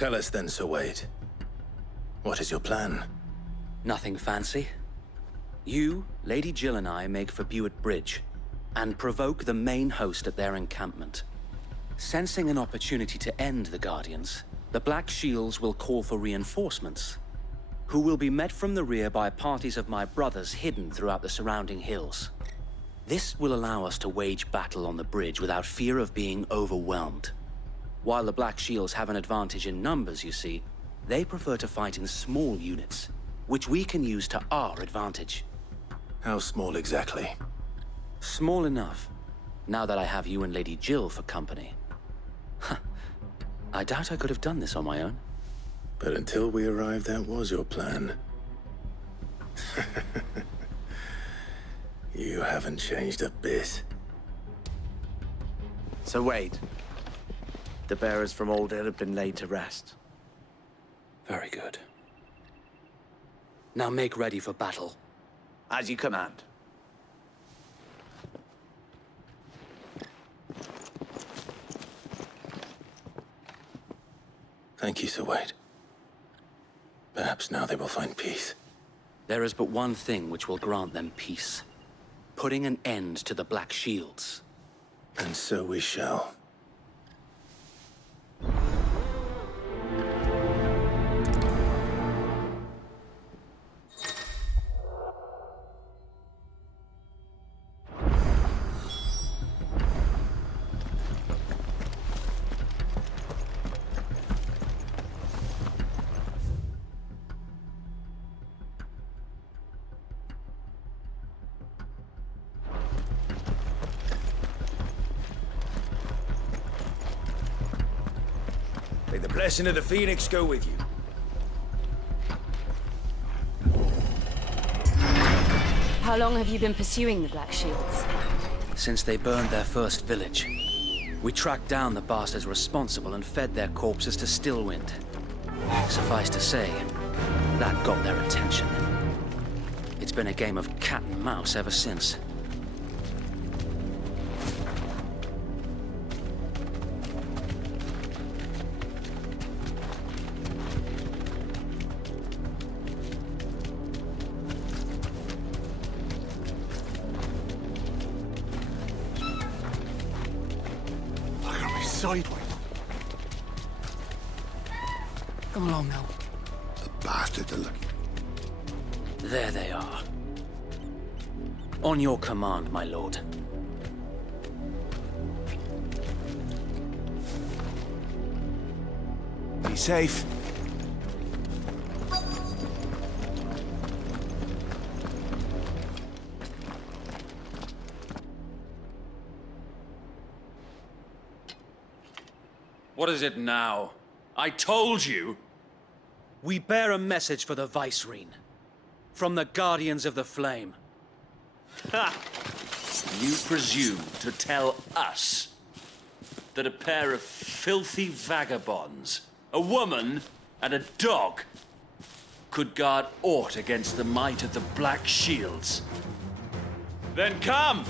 Tell us then, Sir Wade. What is your plan? Nothing fancy. You, Lady Jill and I make for Buett Bridge, and provoke the main host at their encampment. Sensing an opportunity to end the Guardians, the Black Shields will call for reinforcements, who will be met from the rear by parties of my brothers hidden throughout the surrounding hills. This will allow us to wage battle on the bridge without fear of being overwhelmed. While the Black Shields have an advantage in numbers, you see, they prefer to fight in small units, which we can use to our advantage. How small exactly? Small enough, now that I have you and Lady Jill for company. I doubt I could have done this on my own. But until we arrived, that was your plan. You haven't changed a bit. So Wade, the bearers from Old Hill have been laid to rest. Very good. Now make ready for battle. As you command. Thank you, Sir Wade. Perhaps now they will find peace. There is but one thing which will grant them peace. Putting an end to the Black Shields. And so we shall. May the blessing of the Phoenix go with you. How long have you been pursuing the Black Shields? Since they burned their first village. We tracked down the bastards responsible and fed their corpses to Stillwind. Suffice to say, that got their attention. It's been a game of cat and mouse ever since. Sideways. Come along now. The bastards are looking. There they are. On your command, my lord. Be safe. What is it now? I told you! We bear a message for the Vicereine. From the Guardians of the Flame. Ha! You presume to tell us that a pair of filthy vagabonds, a woman and a dog, could guard aught against the might of the Black Shields? Then come!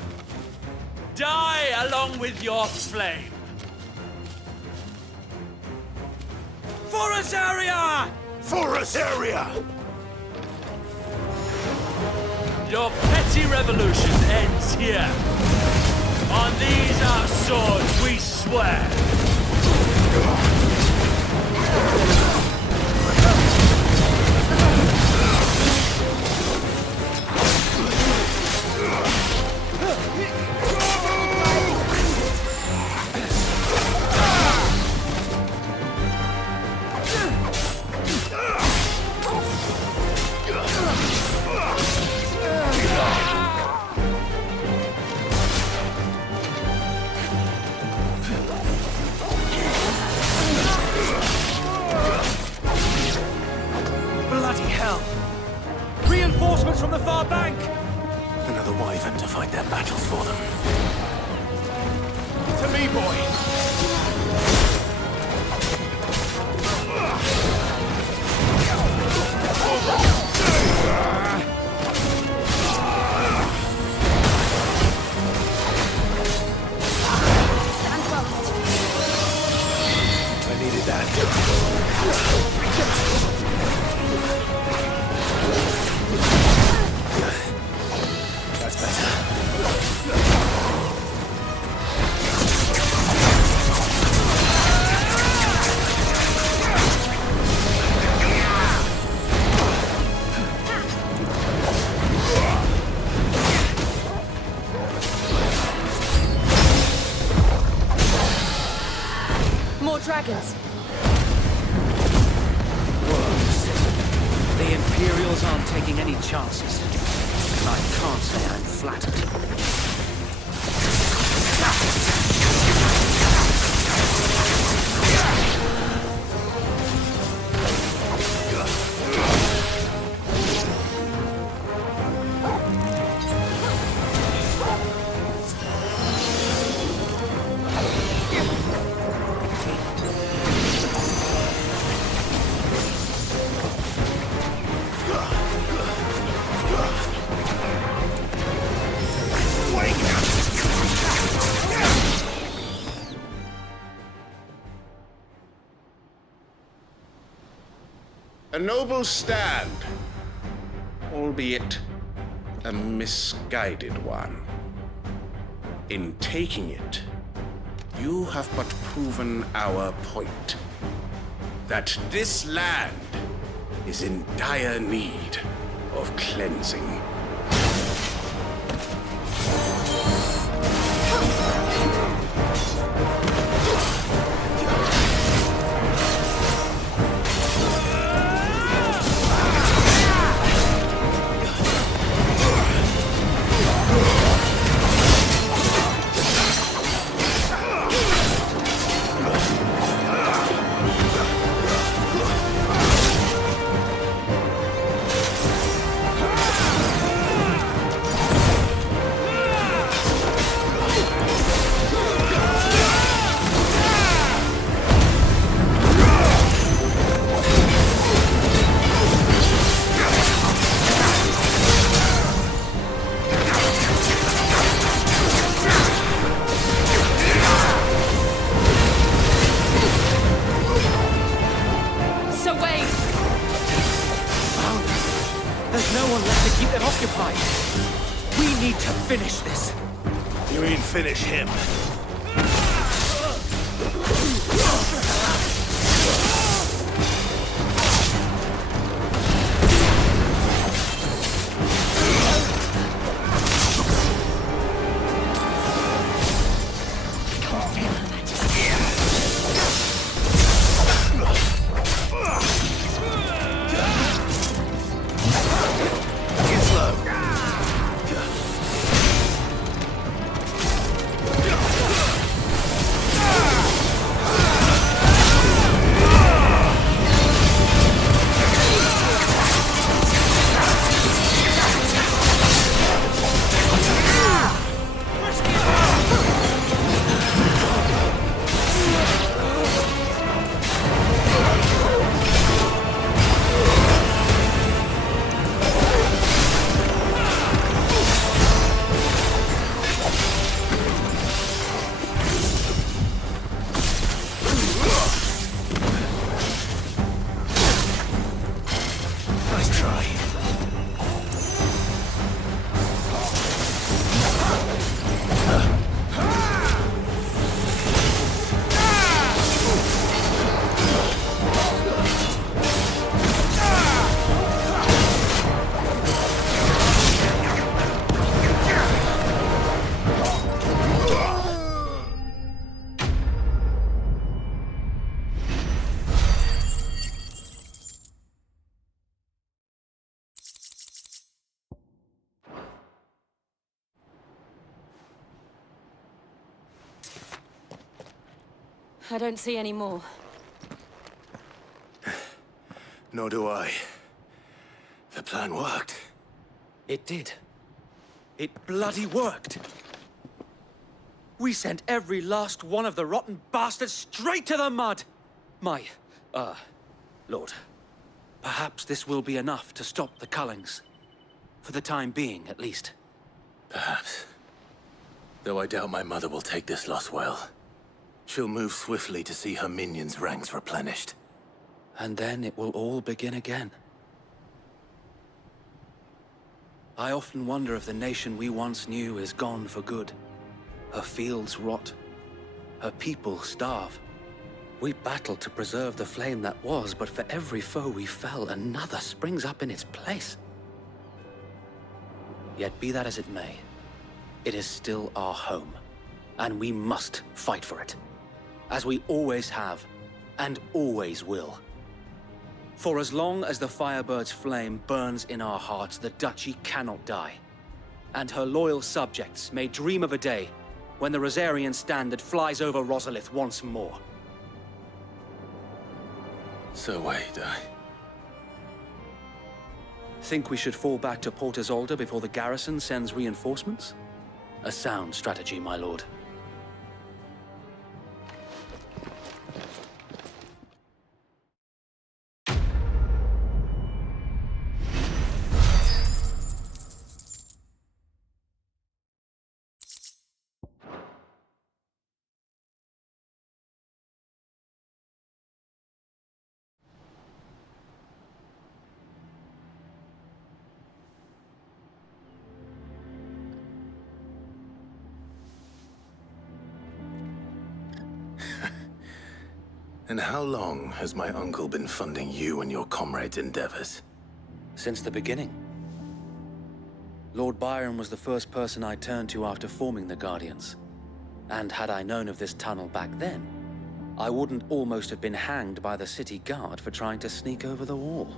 Die along with your flame! Forest area! Forest area! Your petty revolution ends here. On these our swords we swear. Bloody hell! Reinforcements from the far bank! Another wyvern to fight their battles for them. To me, boy! Stand fast. I needed that. dragons. Worms. The Imperials aren't taking any chances. I can't say I'm flattered. A noble stand, albeit a misguided one. In taking it, you have but proven our point. That this land is in dire need of cleansing. There's no one left to keep them occupied. We need to finish this. You mean finish him? I don't see any more. Nor do I. The plan worked. It did. It bloody worked. We sent every last one of the rotten bastards straight to the mud! My, Lord, perhaps this will be enough to stop the Cullings. For the time being, at least. Perhaps. Though I doubt my mother will take this loss well. She'll move swiftly to see her minions' ranks replenished. And then it will all begin again. I often wonder if the nation we once knew is gone for good. Her fields rot. Her people starve. We battled to preserve the flame that was, but for every foe we fell, another springs up in its place. Yet be that as it may, it is still our home, and we must fight for it. As we always have, and always will. For as long as the Firebird's flame burns in our hearts, the Duchy cannot die. And her loyal subjects may dream of a day when the Rosarian standard flies over Rosalith once more. So wait, Think we should fall back to Port Isolde before the garrison sends reinforcements? A sound strategy, my lord. And how long has my uncle been funding you and your comrades' endeavors? Since the beginning. Lord Byron was the first person I turned to after forming the Guardians. And had I known of this tunnel back then, I wouldn't almost have been hanged by the city guard for trying to sneak over the wall.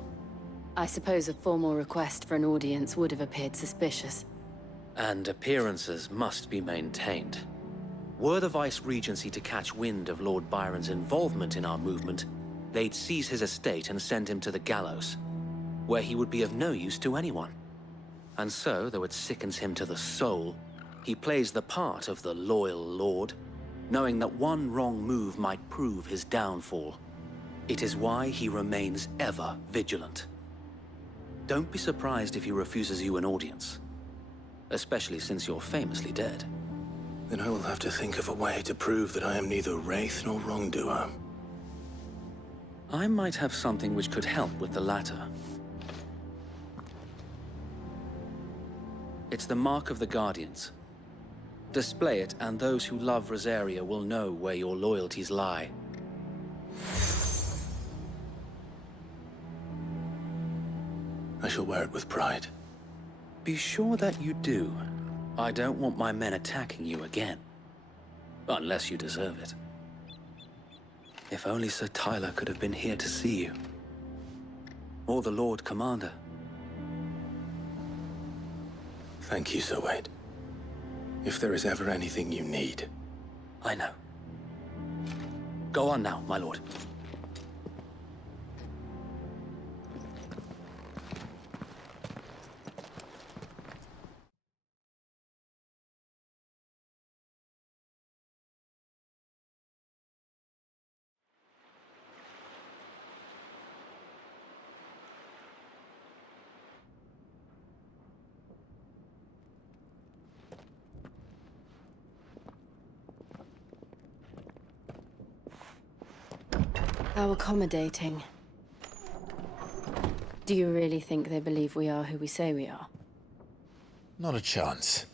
I suppose a formal request for an audience would have appeared suspicious. And appearances must be maintained. Were the Vice-Regency to catch wind of Lord Byron's involvement in our movement, they'd seize his estate and send him to the gallows, where he would be of no use to anyone. And so, though it sickens him to the soul, he plays the part of the loyal lord, knowing that one wrong move might prove his downfall. It is why he remains ever vigilant. Don't be surprised if he refuses you an audience, especially since you're famously dead. Then I will have to think of a way to prove that I am neither wraith nor wrongdoer. I might have something which could help with the latter. It's the mark of the Guardians. Display it, and those who love Rosaria will know where your loyalties lie. I shall wear it with pride. Be sure that you do. I don't want my men attacking you again. Unless you deserve it. If only Sir Tyler could have been here to see you. Or the Lord Commander. Thank you, Sir Wade. If there is ever anything you need. I know. Go on now, my lord. How accommodating. Do you really think they believe we are who we say we are? Not a chance.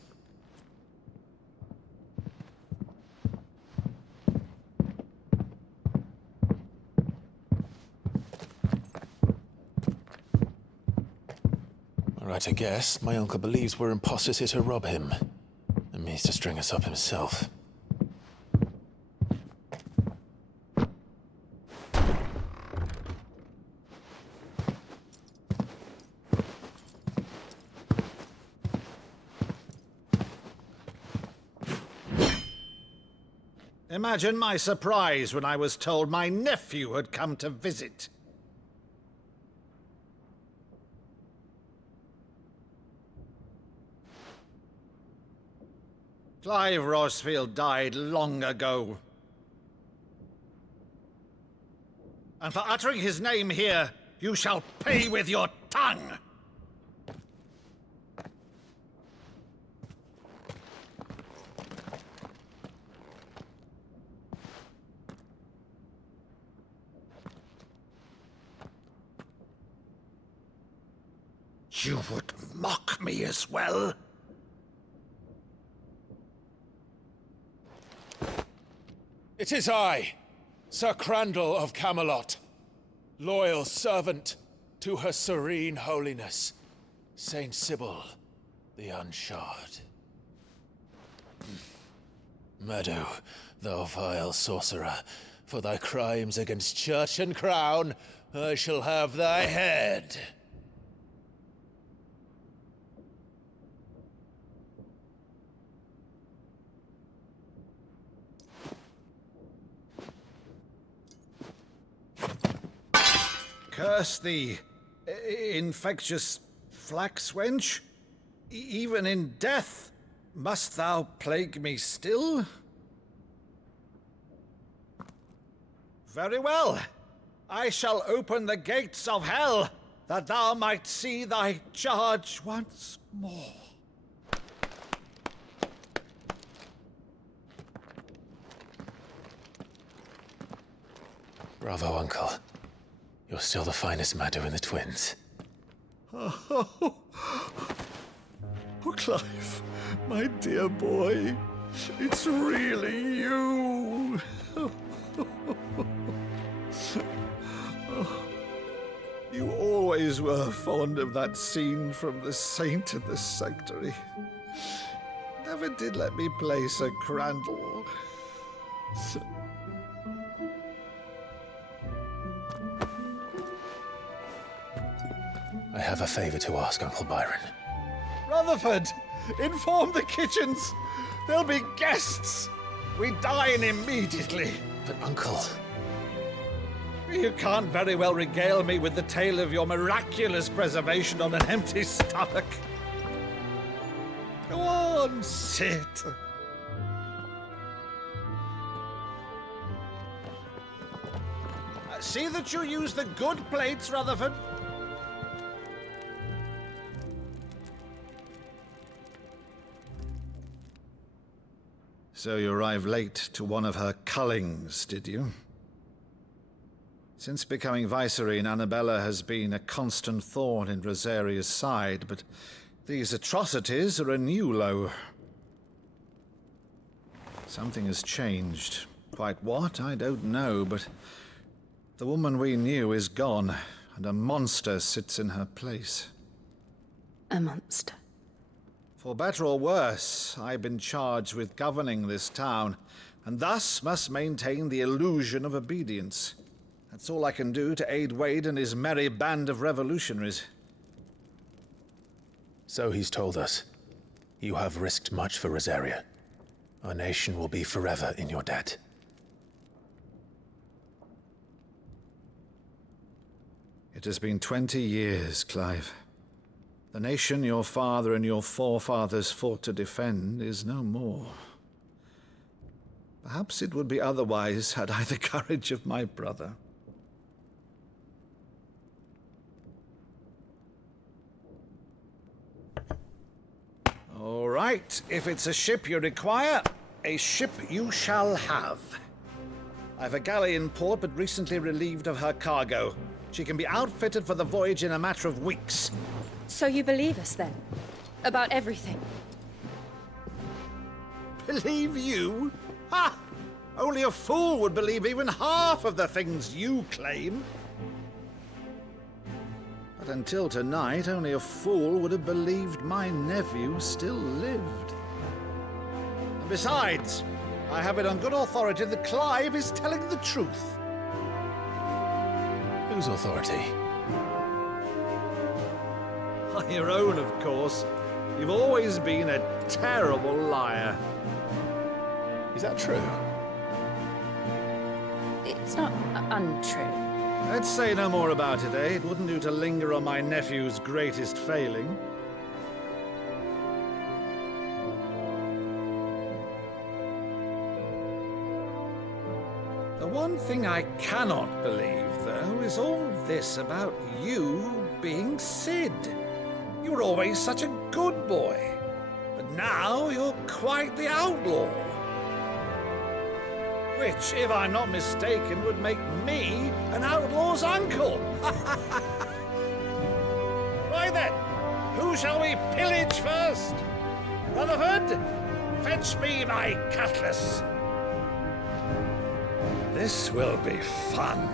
All right, I guess. My uncle believes we're imposters here to rob him. And means to string us up himself. Imagine my surprise when I was told my nephew had come to visit. Clive Rosfield died long ago. And for uttering his name here, you shall pay with your tongue! You would mock me as well? It is I, Sir Crandall of Camelot, loyal servant to Her Serene Holiness, Saint Sybil the Unshod. Meadow, thou vile sorcerer, For thy crimes against church and crown, I shall have thy head. Curse thee, infectious flax wench. Even in death, must thou plague me still? Very well. I shall open the gates of hell, that thou might see thy charge once more. Bravo, Uncle. You're still the finest Maddu in the twins. Oh, Clive, my dear boy, it's really you. You always were fond of that scene from The Saint in the Sanctuary. Never did let me play Sir Crandall. I have a favor to ask, Uncle Byron. Rutherford, inform the kitchens. There'll be guests. We dine immediately. But, Uncle... You can't very well regale me with the tale of your miraculous preservation on an empty stomach. Go on, sit. See that you use the good plates, Rutherford. So you arrived late to one of her cullings, did you? Since becoming Vicereine, Annabella has been a constant thorn in Rosaria's side, but these atrocities are a new low. Something has changed. Quite what, I don't know, but the woman we knew is gone, and a monster sits in her place. A monster. For better or worse, I've been charged with governing this town, and thus must maintain the illusion of obedience. That's all I can do to aid Wade and his merry band of revolutionaries. So he's told us. You have risked much for Rosaria. Our nation will be forever in your debt. It has been 20 years, Clive. The nation your father and your forefathers fought to defend is no more. Perhaps it would be otherwise had I the courage of my brother. All right, if it's a ship you require, a ship you shall have. I've a galley in port, but recently relieved of her cargo. She can be outfitted for the voyage in a matter of weeks. So you believe us, then? About everything? Believe you? Ha! Only a fool would believe even half of the things you claim. But until tonight, only a fool would have believed my nephew still lived. And besides, I have it on good authority that Clive is telling the truth. Whose authority? On your own, of course. You've always been a terrible liar. Is that true? It's not untrue. Let's say no more about it, eh? It wouldn't do to linger on my nephew's greatest failing. The one thing I cannot believe, though, is all this about you being Sid. You were always such a good boy, but now you're quite the outlaw. Which, if I'm not mistaken, would make me an outlaw's uncle. Right then, who shall we pillage first? Rutherford, fetch me my cutlass. This will be fun.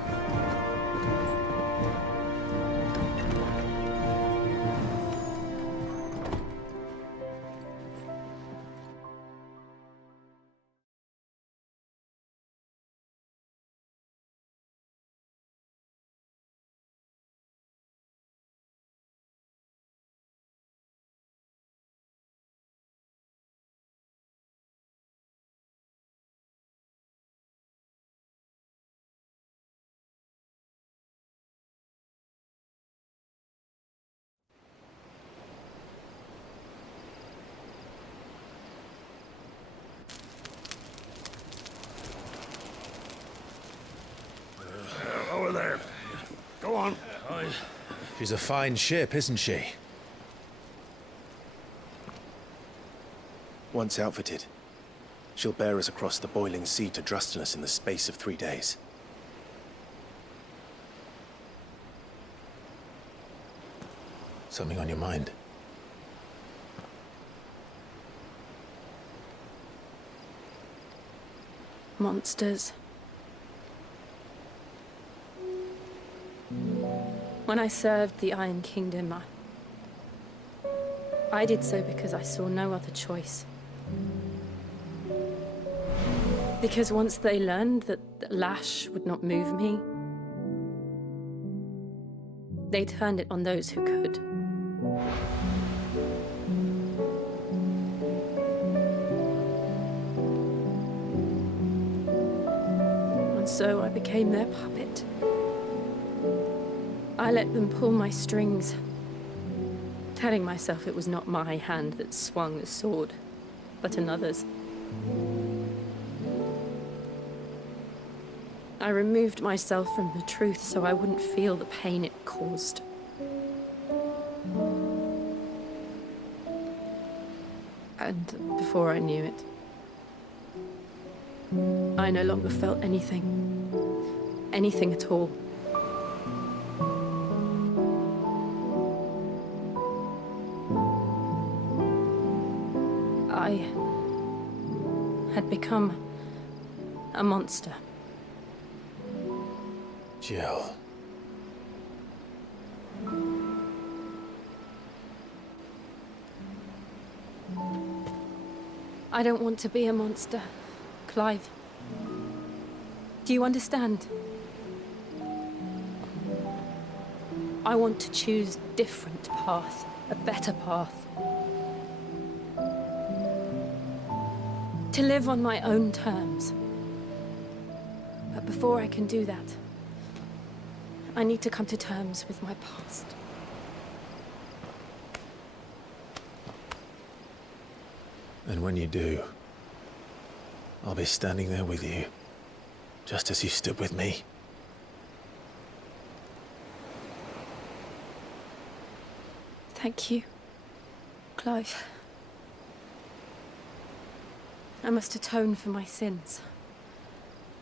She's a fine ship, isn't she? Once outfitted, she'll bear us across the boiling sea to Drustinus in the space of 3 days. Something on your mind? Monsters. When I served the Iron Kingdom, I did so because I saw no other choice. Because once they learned that the lash would not move me, they turned it on those who could. And so I became their puppet. I let them pull my strings, telling myself it was not my hand that swung the sword, but another's. I removed myself from the truth so I wouldn't feel the pain it caused. And before I knew it, I no longer felt anything. Anything at all. I had become a monster. Jill. I don't want to be a monster, Clive. Do you understand? I want to choose a different path, a better path. To live on my own terms. But before I can do that, I need to come to terms with my past. And when you do, I'll be standing there with you, just as you stood with me. Thank you, Clive. I must atone for my sins.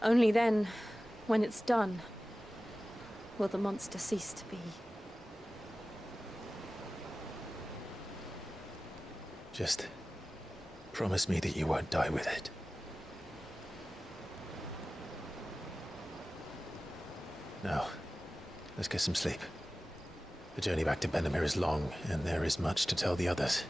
Only then, when it's done, will the monster cease to be. Just promise me that you won't die with it. Now, let's get some sleep. The journey back to Benamir is long, and there is much to tell the others.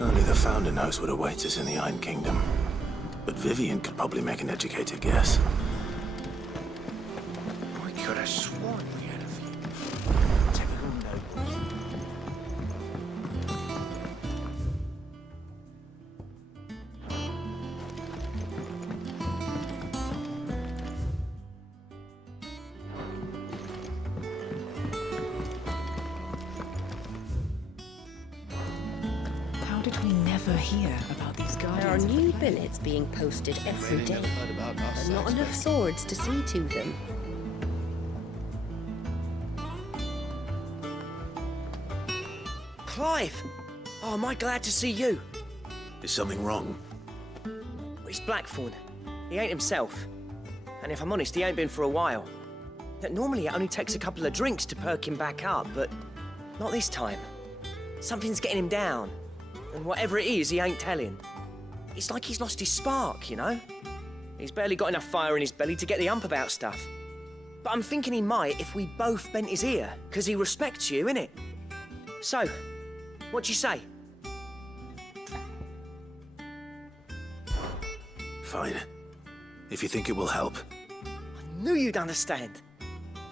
Only the Founder knows what awaits us in the Iron Kingdom. But Vivian could probably make an educated guess. I could have sworn we had a few typical nobles. How did we never hear about these guardians? There are new billets being posted every day, but not enough swords to see to them. Clive! Oh, am I glad to see you? Is something wrong? It's Blackthorn. He ain't himself. And if I'm honest, he ain't been for a while. That normally it only takes a couple of drinks to perk him back up, but not this time. Something's getting him down. And whatever it is, he ain't telling. It's like he's lost his spark, you know? He's barely got enough fire in his belly to get the ump about stuff. But I'm thinking he might if we both bent his ear, because he respects you, innit? So, what do you say? Fine. If you think it will help. I knew you'd understand.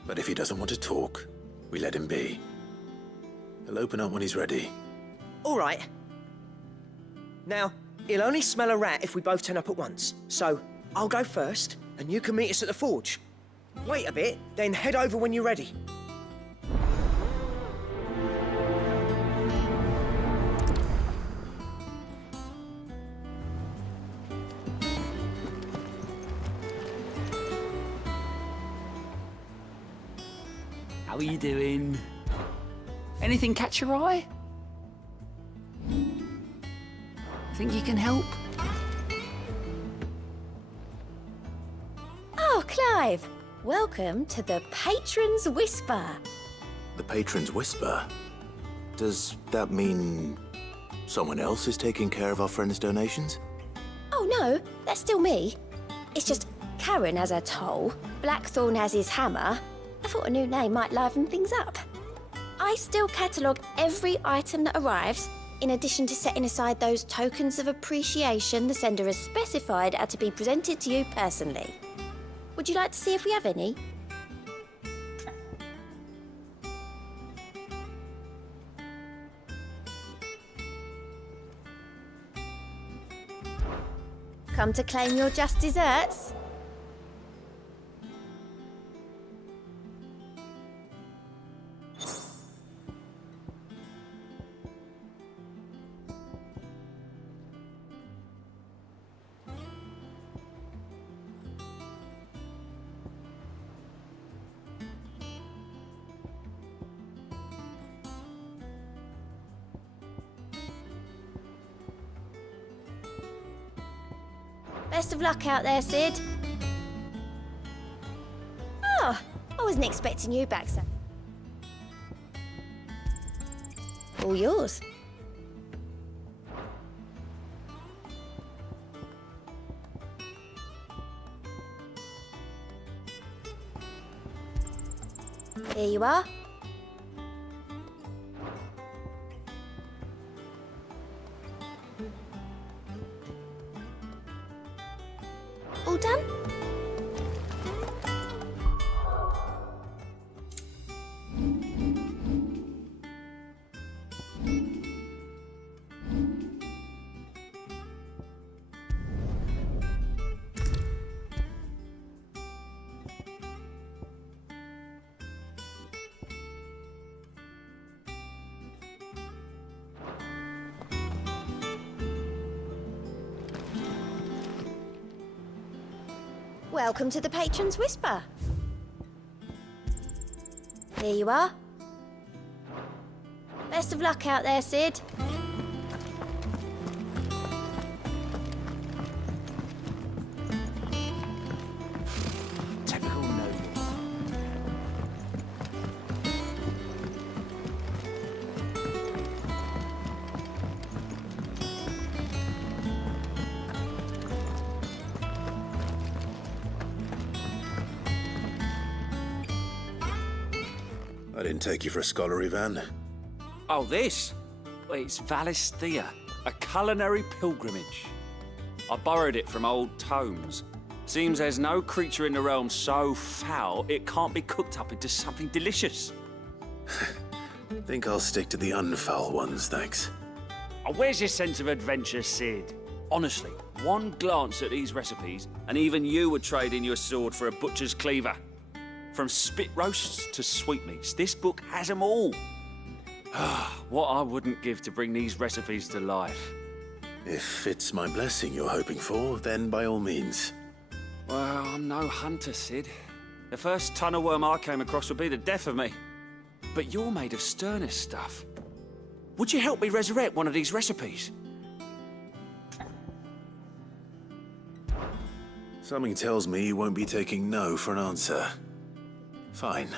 But if he doesn't want to talk, we let him be. He'll open up when he's ready. All right. Now, he'll only smell a rat if we both turn up at once. So, I'll go first, and you can meet us at the forge. Wait a bit, then head over when you're ready. How are you doing? Anything catch your eye? Think you can help? Oh, Clive! Welcome to the Patron's Whisper. The Patron's Whisper? Does that mean someone else is taking care of our friend's donations? Oh no, that's still me. It's just Karen has her toll, Blackthorn has his hammer. I thought a new name might liven things up. I still catalogue every item that arrives, in addition to setting aside those tokens of appreciation the sender has specified are to be presented to you personally. Would you like to see if we have any? Come to claim your just desserts? Best of luck out there, Sid. Oh, I wasn't expecting you back, sir. All yours. Here you are. All done? Welcome to the Patron's Whisper. Here you are. Best of luck out there, Sid. Typical noble. I didn't take you for a scholarly van. Oh, this? Well, it's Valisthea, a culinary pilgrimage. I borrowed it from old tomes. Seems there's no creature in the realm so foul it can't be cooked up into something delicious. Think I'll stick to the unfoul ones, thanks. Oh, where's your sense of adventure, Sid? Honestly, one glance at these recipes, and even you would trade in your sword for a butcher's cleaver. From spit roasts to sweetmeats, this book has them all. What I wouldn't give to bring these recipes to life. If it's my blessing you're hoping for, then by all means. Well, I'm no hunter, Sid. The first tunnel worm I came across would be the death of me. But you're made of sterner stuff. Would you help me resurrect one of these recipes? Something tells me you won't be taking no for an answer. Fine,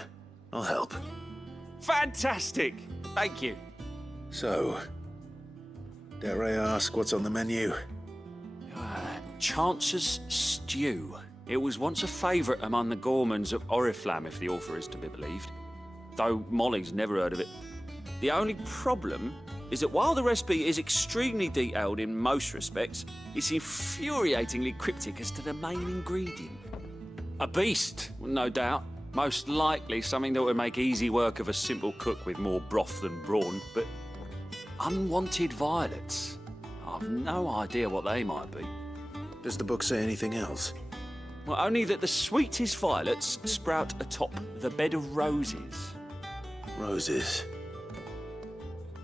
I'll help. Fantastic! Thank you. So, dare I ask what's on the menu? Chance's stew. It was once a favourite among the Gormans of Oriflamme, if the author is to be believed. Though Molly's never heard of it. The only problem is that while the recipe is extremely detailed in most respects, it's infuriatingly cryptic as to the main ingredient. A beast, no doubt. Most likely something that would make easy work of a simple cook with more broth than brawn, but unwanted violets. I've no idea what they might be. Does the book say anything else? Well, only that the sweetest violets sprout atop the bed of roses. Roses.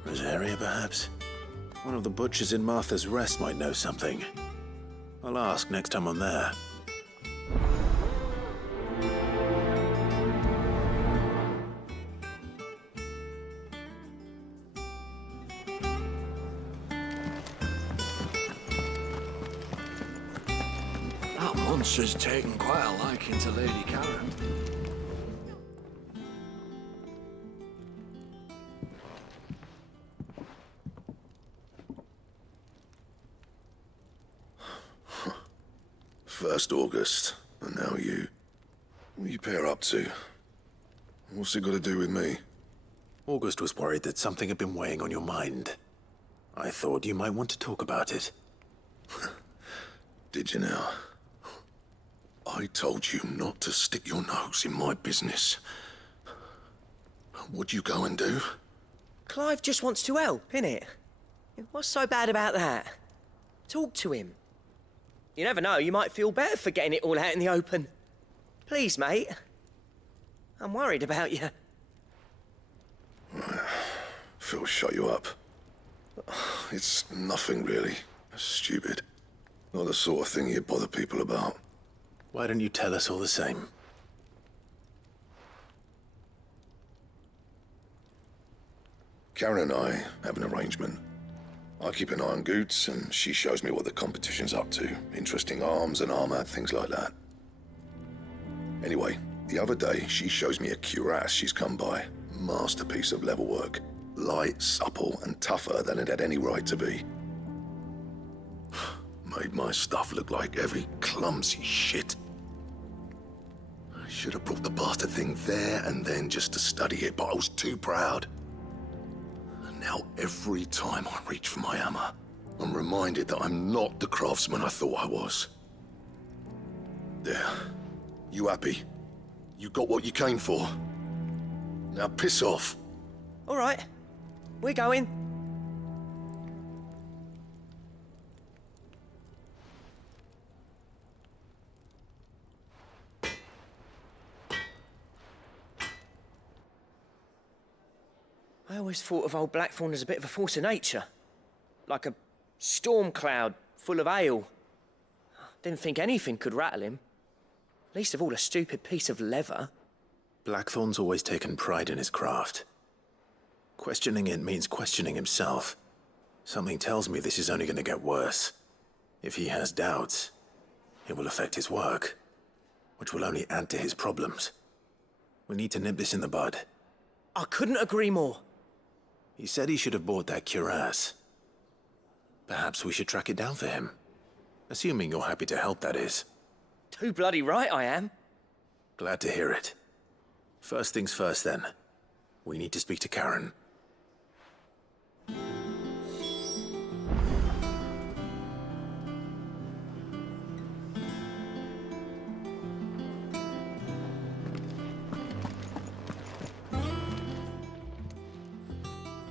Rosaria, perhaps? One of the butchers in Martha's Rest might know something. I'll ask next time I'm there. That monster's taken quite a liking to Lady Karen. First August, and now you. What are you pair up to? What's it got to do with me? August was worried that something had been weighing on your mind. I thought you might want to talk about it. Did you now? I told you not to stick your nose in my business. What'd you go and do? Clive just wants to help, innit? What's so bad about that? Talk to him. You never know, you might feel better for getting it all out in the open. Please, mate. I'm worried about you. Phil shut you up. It's nothing really. Stupid. Not the sort of thing you bother people about. Why don't you tell us all the same? Karen and I have an arrangement. I keep an eye on Goots, and she shows me what the competition's up to. Interesting arms and armor, things like that. Anyway, the other day, she shows me a cuirass she's come by. Masterpiece of level work. Light, supple, and tougher than it had any right to be. Made my stuff look like heavy, clumsy shit. I should have brought the bastard thing there and then just to study it, but I was too proud. And now every time I reach for my hammer, I'm reminded that I'm not the craftsman I thought I was. There. You happy? You got what you came for. Now piss off. All right. We're going. I always thought of old Blackthorn as a bit of a force of nature. Like a storm cloud full of ale. Didn't think anything could rattle him. Least of all a stupid piece of leather. Blackthorn's always taken pride in his craft. Questioning it means questioning himself. Something tells me this is only going to get worse. If he has doubts, it will affect his work, which will only add to his problems. We need to nip this in the bud. I couldn't agree more. He said he should have bought that cuirass. Perhaps we should track it down for him. Assuming you're happy to help, that is. Too bloody right I am. Glad to hear it. First things first, then. We need to speak to Karen.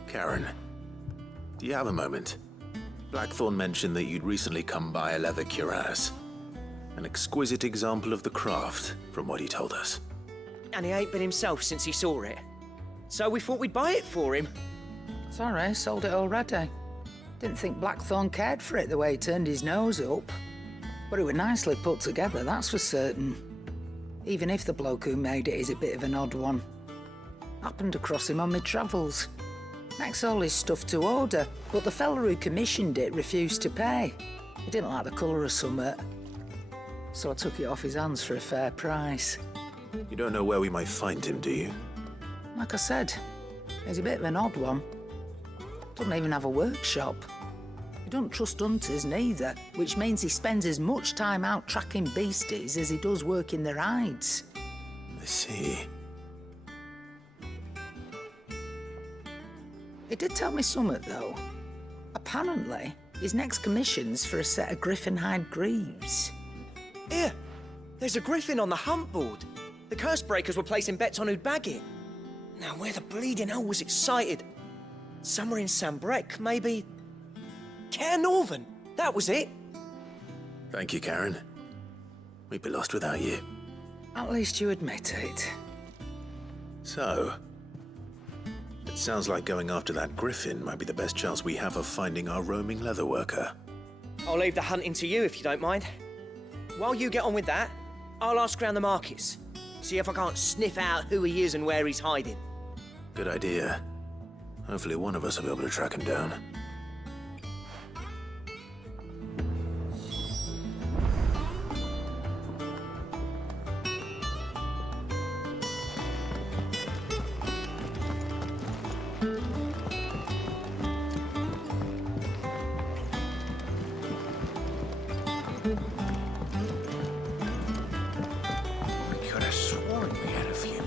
Karen, do you have a moment? Blackthorn mentioned that you'd recently come by a leather cuirass. An exquisite example of the craft, from what he told us. And he ain't been himself since he saw it. So we thought we'd buy it for him. Sorry, sold it already. Didn't think Blackthorn cared for it the way he turned his nose up. But it was nicely put together, that's for certain. Even if the bloke who made it is a bit of an odd one. Happened across him on my travels. Makes all his stuff to order, but the fella who commissioned it refused to pay. He didn't like the colour of summit. So I took it off his hands for a fair price. You don't know where we might find him, do you? Like I said, he's a bit of an odd one. Doesn't even have a workshop. He don't trust hunters neither, which means he spends as much time out tracking beasties as he does working their hides. I see. He did tell me something, though. Apparently, his next commission's for a set of griffin hide greaves. Here, there's a griffin on the hunt board. The curse breakers were placing bets on who'd bag it. Now, where the bleeding hell was it sighted? Somewhere in Sambrec, maybe... Care Northern, that was it. Thank you, Karen. We'd be lost without you. At least you admit it. So, it sounds like going after that griffin might be the best chance we have of finding our roaming leatherworker. I'll leave the hunting to you if you don't mind. While you get on with that, I'll ask around the markets. See if I can't sniff out who he is and where he's hiding. Good idea. Hopefully one of us will be able to track him down. I could have sworn we had a few.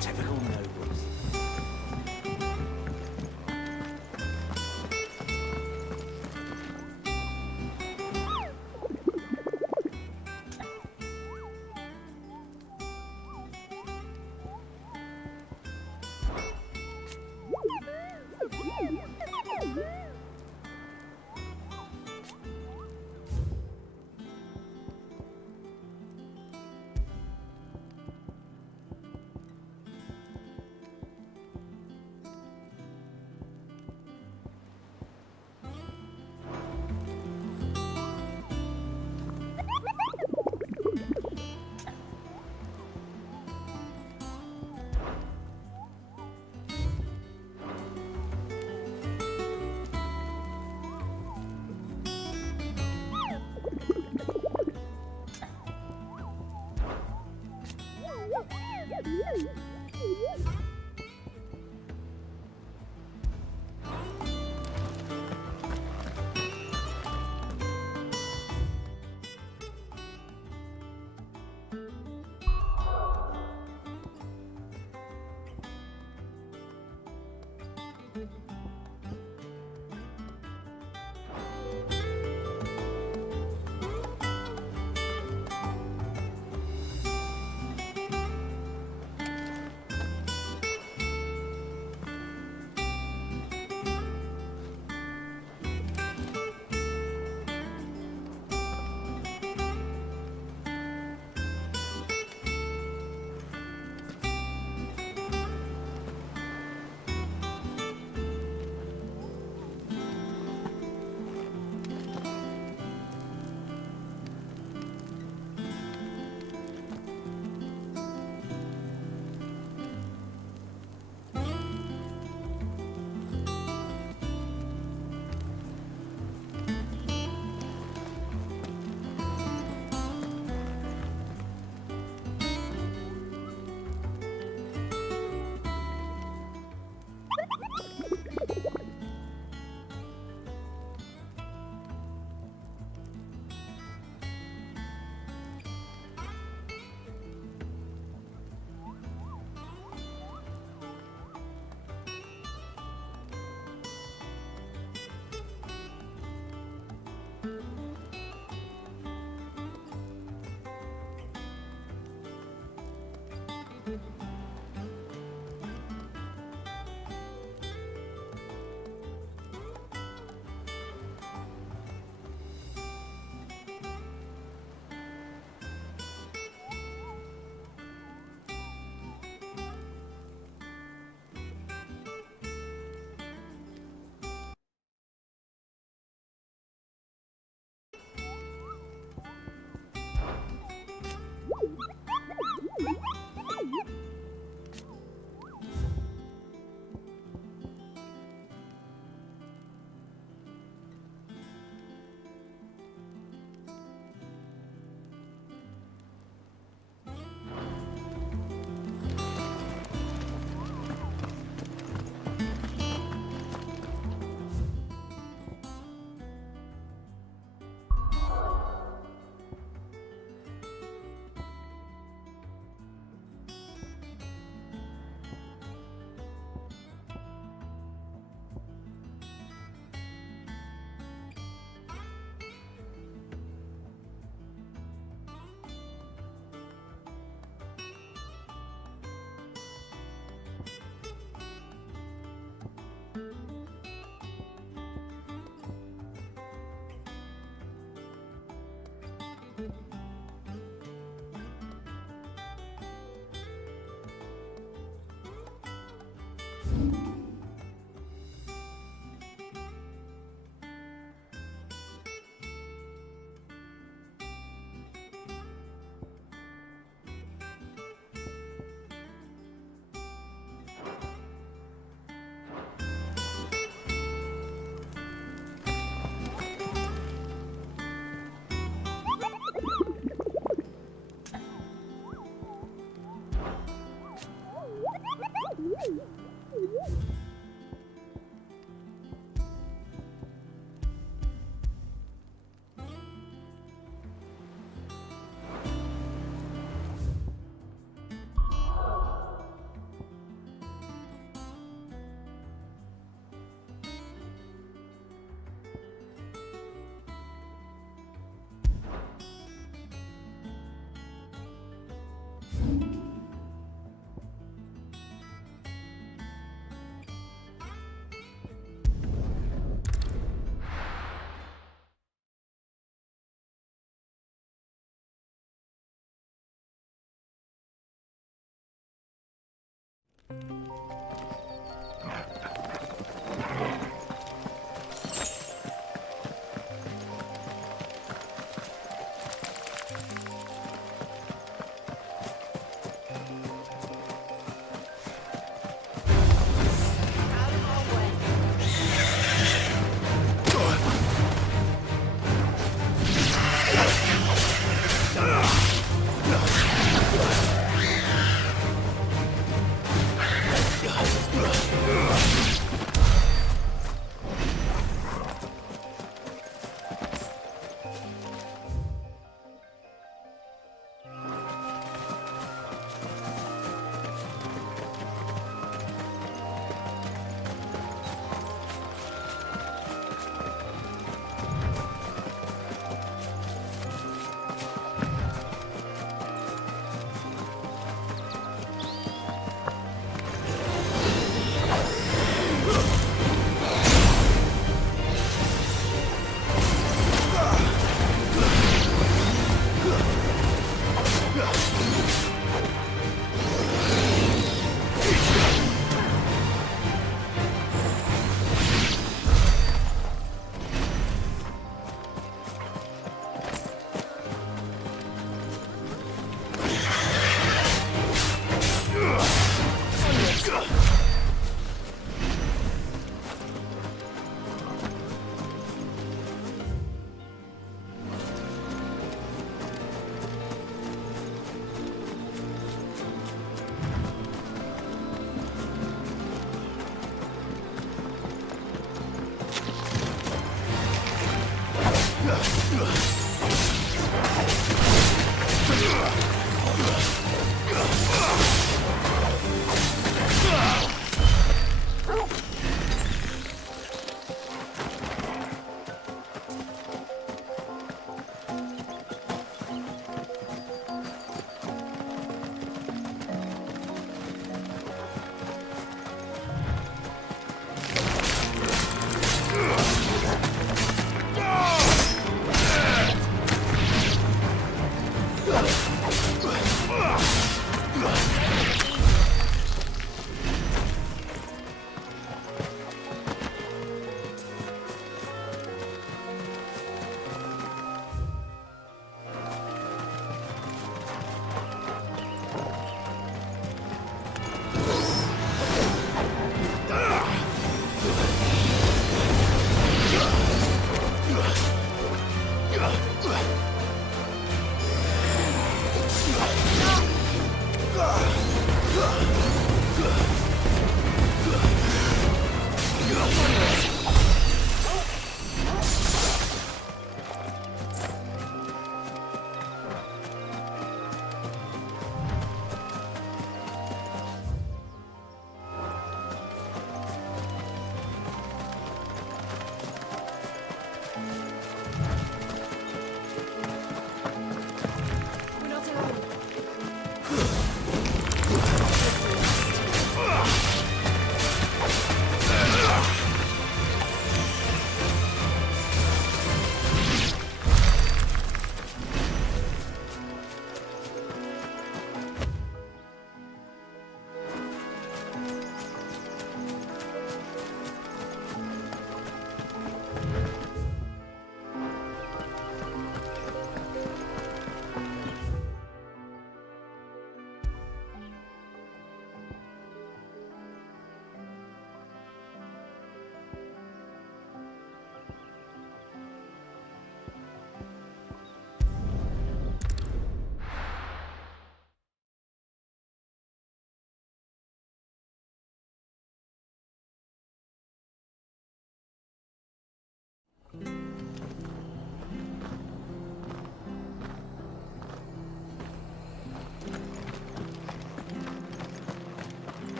Typical nobles.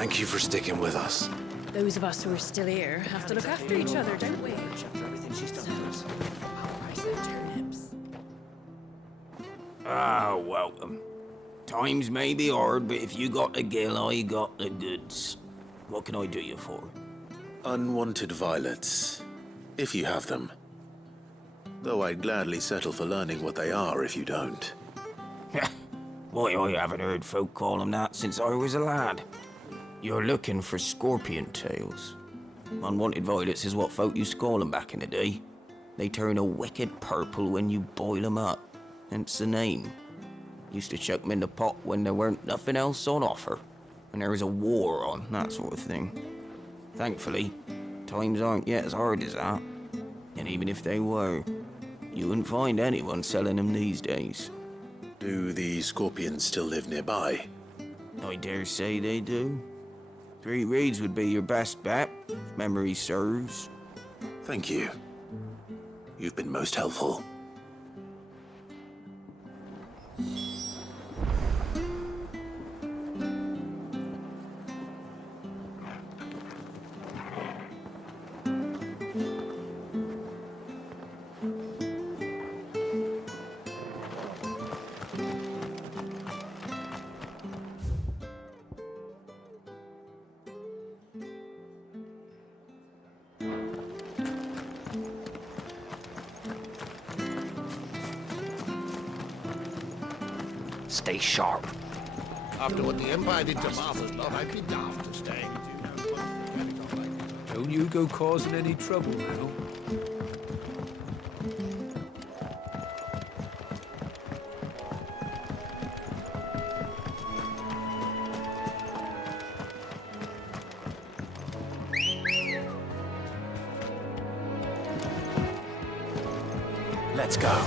Thank you for sticking with us. Those of us who are still here have to look after each other, don't we? Ah, welcome. Times may be hard, but if you got the gill, I got the goods. What can I do you for? Unwanted violets, if you have them. Though I'd gladly settle for learning what they are if you don't. Why, I haven't heard folk call 'em that since I was a lad. You're looking for scorpion tails. Unwanted violets is what folk used to call 'em back in the day. They turn a wicked purple when you boil 'em up, hence the name. Used to chuck 'em in the pot when there weren't nothing else on offer, when there was a war on, that sort of thing. Thankfully, times aren't yet as hard as that. And even if they were, you wouldn't find anyone selling them these days. Do the scorpions still live nearby? I dare say they do. 3 Reeds would be your best bet, if memory serves. Thank you. You've been most helpful. Stay sharp. After what the Empire did to Martha's lot, I'd be daft to stay. Don't you go causing any trouble now. Let's go.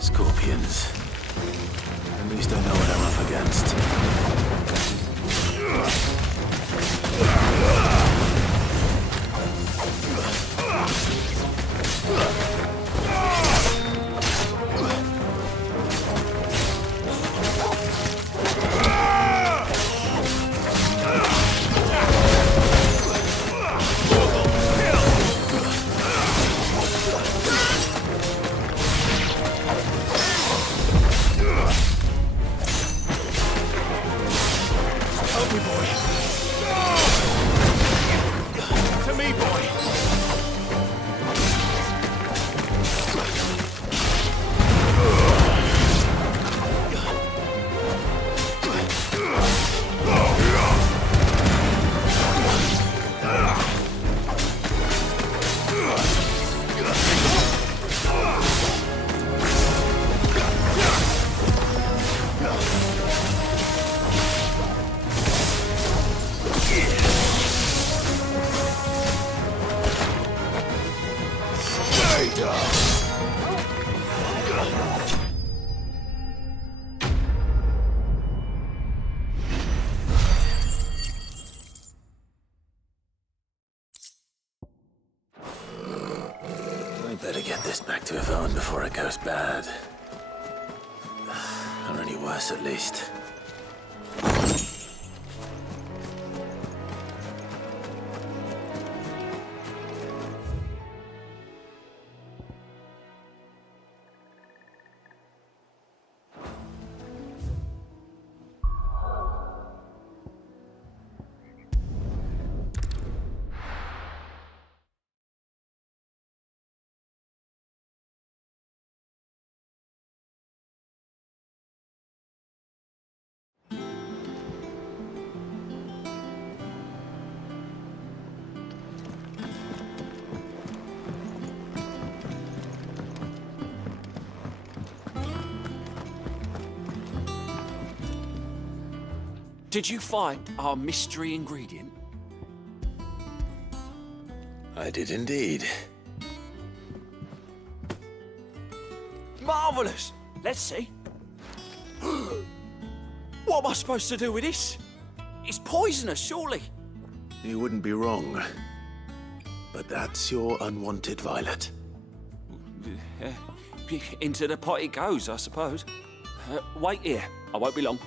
Scorpions. At least I know what I'm up against. I better get this back to Yvonne before it goes bad. Or any worse, at least. Did you find our mystery ingredient? I did indeed. Marvellous! Let's see. What am I supposed to do with this? It's poisonous, surely. You wouldn't be wrong. But that's your unwanted violet. Into the pot it goes, I suppose. Wait here. I won't be long.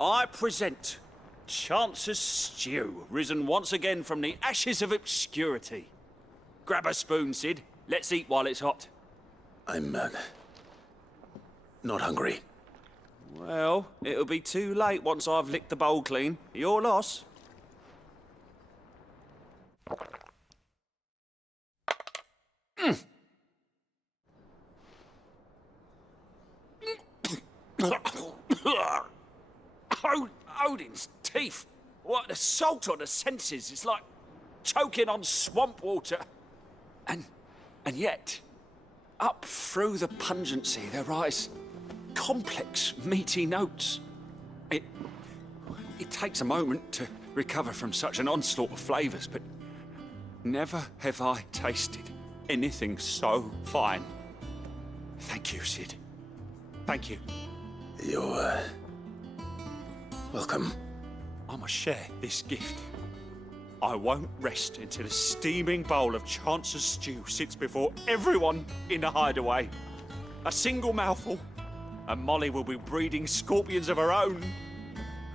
I present Chance's Stew, risen once again from the ashes of obscurity. Grab a spoon, Sid. Let's eat while it's hot. I'm, not hungry. Well, it'll be too late once I've licked the bowl clean. Your loss. Odin's teeth. What, the salt on the senses. It's like choking on swamp water. And yet, up through the pungency, there rise complex, meaty notes. It takes a moment to recover from such an onslaught of flavours, but never have I tasted anything so fine. Thank you, Sid. Thank you. You're, welcome. I must share this gift. I won't rest until a steaming bowl of Chance's stew sits before everyone in the hideaway. A single mouthful, and Molly will be breeding scorpions of her own.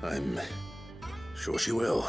I'm sure she will.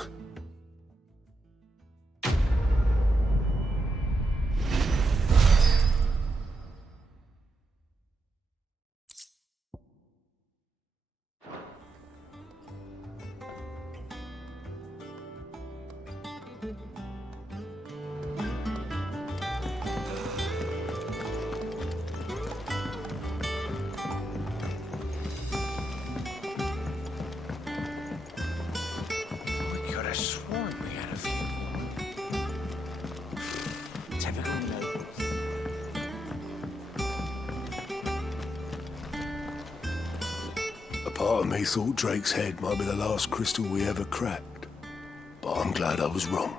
Part of me thought Drake's head might be the last crystal we ever cracked. But I'm glad I was wrong.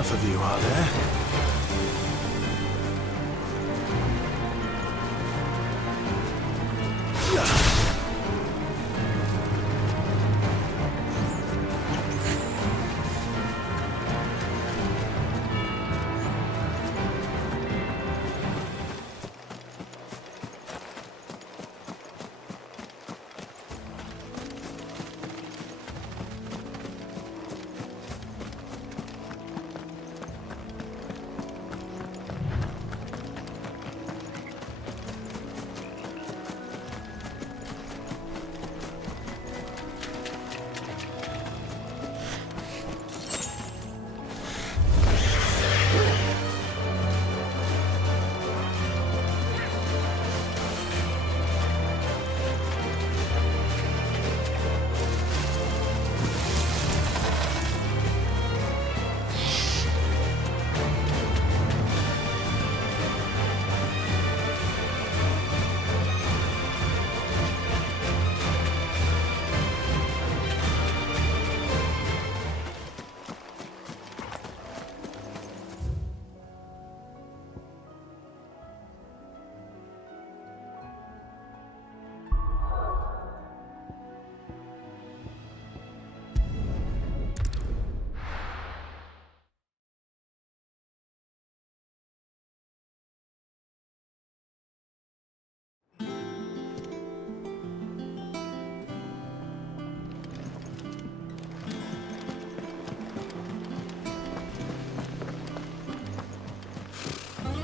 enough of you, are there?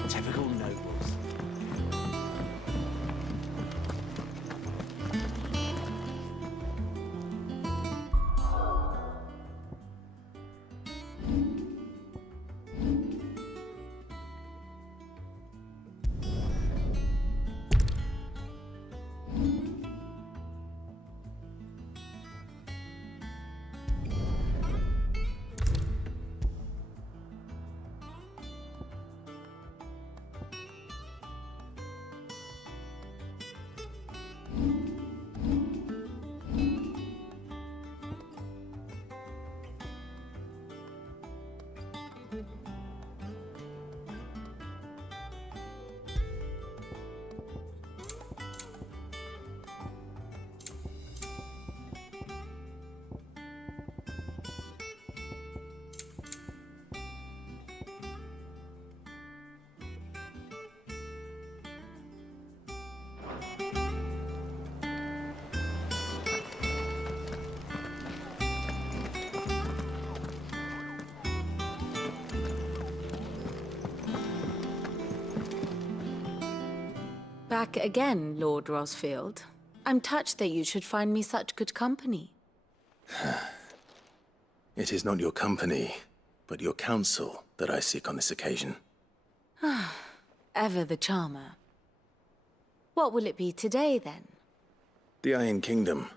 Typical nobles. Back again, Lord Rosfield. I'm touched that you should find me such good company. It is not your company, but your counsel that I seek on this occasion. Ever the charmer. What will it be today, then? The Iron Kingdom.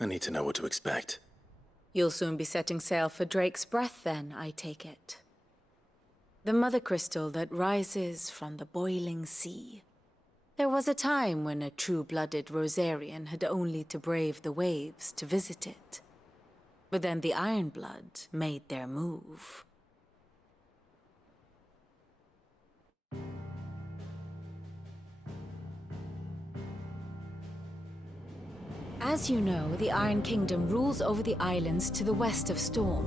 I need to know what to expect. You'll soon be setting sail for Drake's Breath, then, I take it. The mother crystal that rises from the boiling sea. There was a time when a true-blooded Rosarian had only to brave the waves to visit it. But then the Ironblood made their move. As you know, the Iron Kingdom rules over the islands to the west of Storm.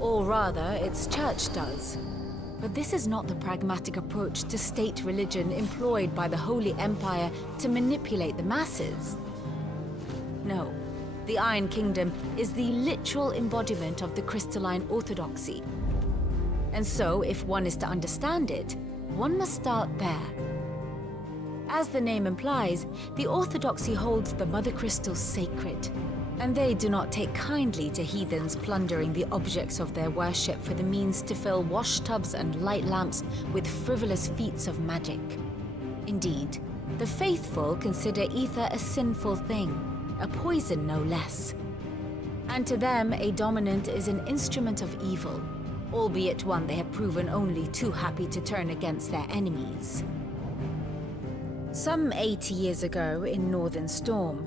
Or rather, its church does. But this is not the pragmatic approach to state religion employed by the Holy Empire to manipulate the masses. No, the Iron Kingdom is the literal embodiment of the crystalline orthodoxy. And so, if one is to understand it, one must start there. As the name implies, the orthodoxy holds the Mother Crystals sacred, and they do not take kindly to heathens plundering the objects of their worship for the means to fill washtubs and light lamps with frivolous feats of magic. Indeed, the faithful consider ether a sinful thing, a poison no less. And to them, a dominant is an instrument of evil, albeit one they have proven only too happy to turn against their enemies. Some 80 years ago in Northern Storm,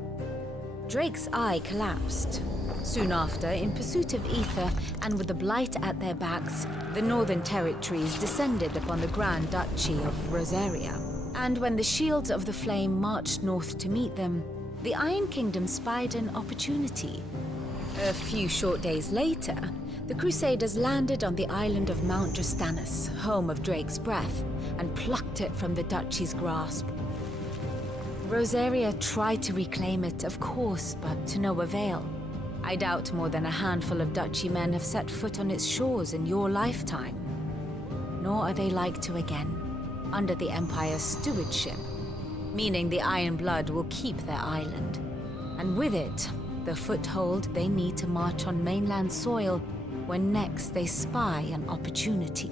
Drake's eye collapsed. Soon after, in pursuit of ether and with the Blight at their backs, the Northern Territories descended upon the Grand Duchy of Rosaria. And when the Shields of the Flame marched north to meet them, the Iron Kingdom spied an opportunity. A few short days later, the Crusaders landed on the island of Mount Drastanus, home of Drake's breath, and plucked it from the Duchy's grasp. Rosaria tried to reclaim it, of course, but to no avail. I doubt more than a handful of Duchy men have set foot on its shores in your lifetime. Nor are they like to again, under the Empire's stewardship, meaning the Iron Blood will keep their island. And with it, the foothold they need to march on mainland soil when next they spy an opportunity.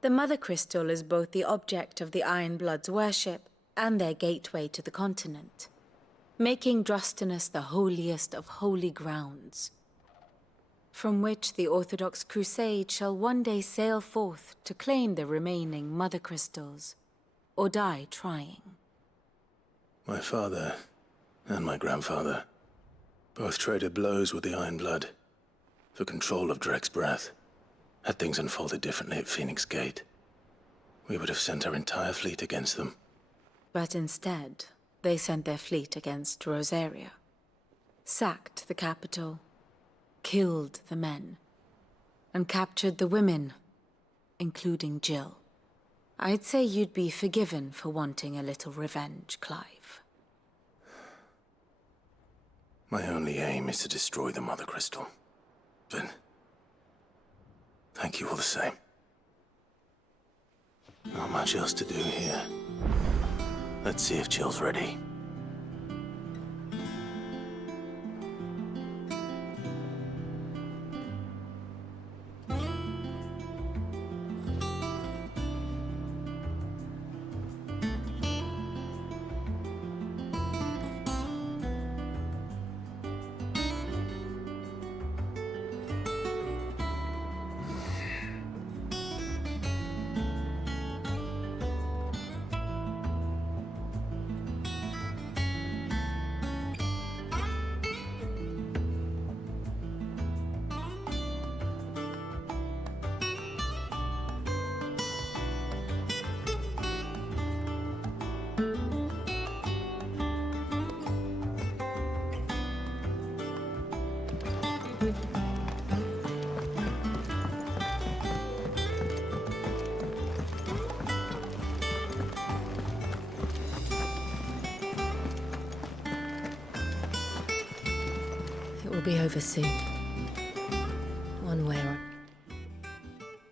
The Mother Crystal is both the object of the Iron Blood's worship and their gateway to the continent, making Drastanus the holiest of holy grounds, from which the Orthodox Crusade shall one day sail forth to claim the remaining Mother Crystals, or die trying. My father and my grandfather both traded blows with the Iron Blood for control of Drake's breath. Had things unfolded differently at Phoenix Gate, we would have sent our entire fleet against them. But instead, they sent their fleet against Rosaria, sacked the capital, killed the men, and captured the women, including Jill. I'd say you'd be forgiven for wanting a little revenge, Clive. My only aim is to destroy the Mother Crystal. But thank you all the same. Not much else to do here. Let's see if Jill's ready. It will be over soon. One way or...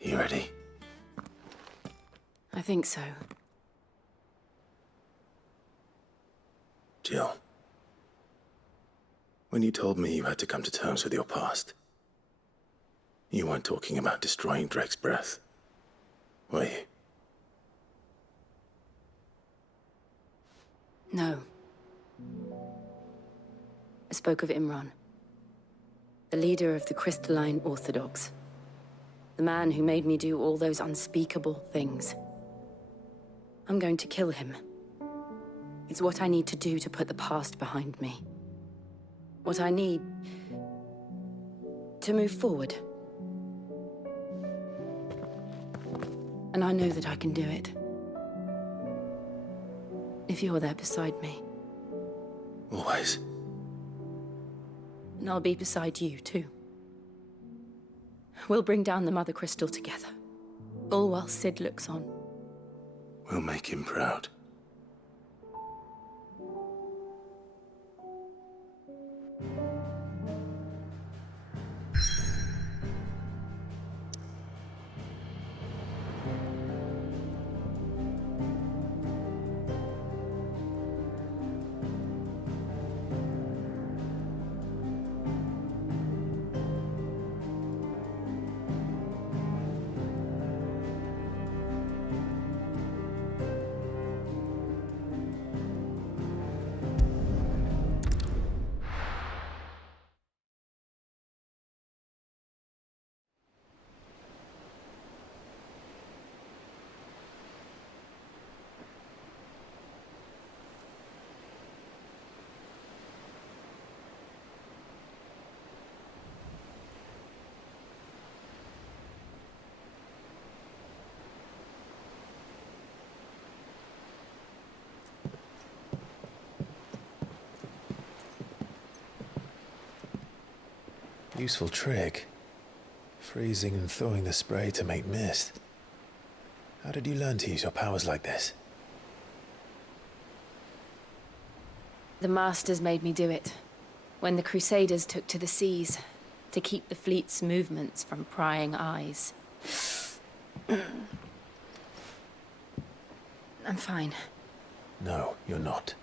You ready? I think so. Jill. When you told me you had to come to terms with your past, you weren't talking about destroying Drake's breath, were you? No. I spoke of Imran, the leader of the Crystalline Orthodox. The man who made me do all those unspeakable things. I'm going to kill him. It's what I need to do to put the past behind me. What I need to move forward. And I know that I can do it. If you're there beside me. Always. And I'll be beside you, too. We'll bring down the Mother Crystal together. All while Sid looks on. We'll make him proud. Useful trick. Freezing and thawing the spray to make mist. How did you learn to use your powers like this? The Masters made me do it. When the Crusaders took to the seas, to keep the fleet's movements from prying eyes. I'm fine. No, you're not.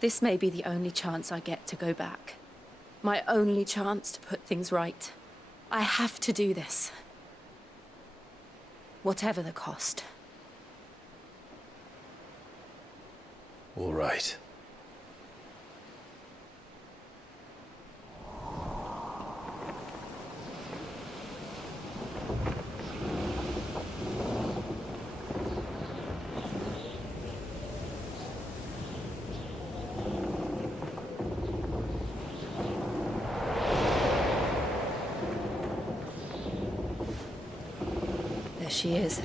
This may be the only chance I get to go back. My only chance to put things right. I have to do this. Whatever the cost. All right. There she is.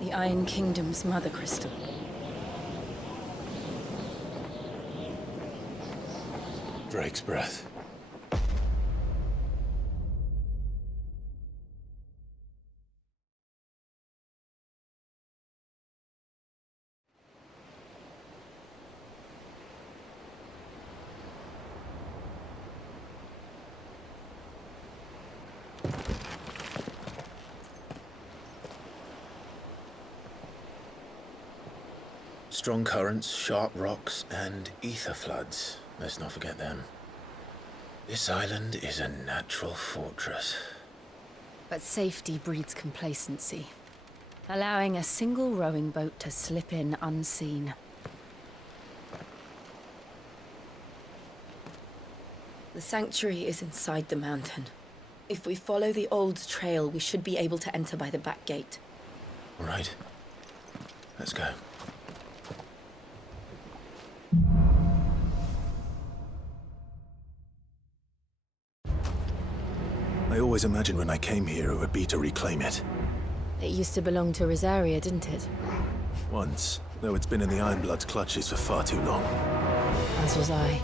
The Iron Kingdom's Mother Crystal. Drake's breath. Strong currents, sharp rocks, and ether floods. Let's not forget them. This island is a natural fortress. But safety breeds complacency, allowing a single rowing boat to slip in unseen. The sanctuary is inside the mountain. If we follow the old trail, we should be able to enter by the back gate. All right. Let's go. I always imagined when I came here it would be to reclaim it. It used to belong to Rosaria, didn't it? Once, though it's been in the Ironblood's clutches for far too long. As was I.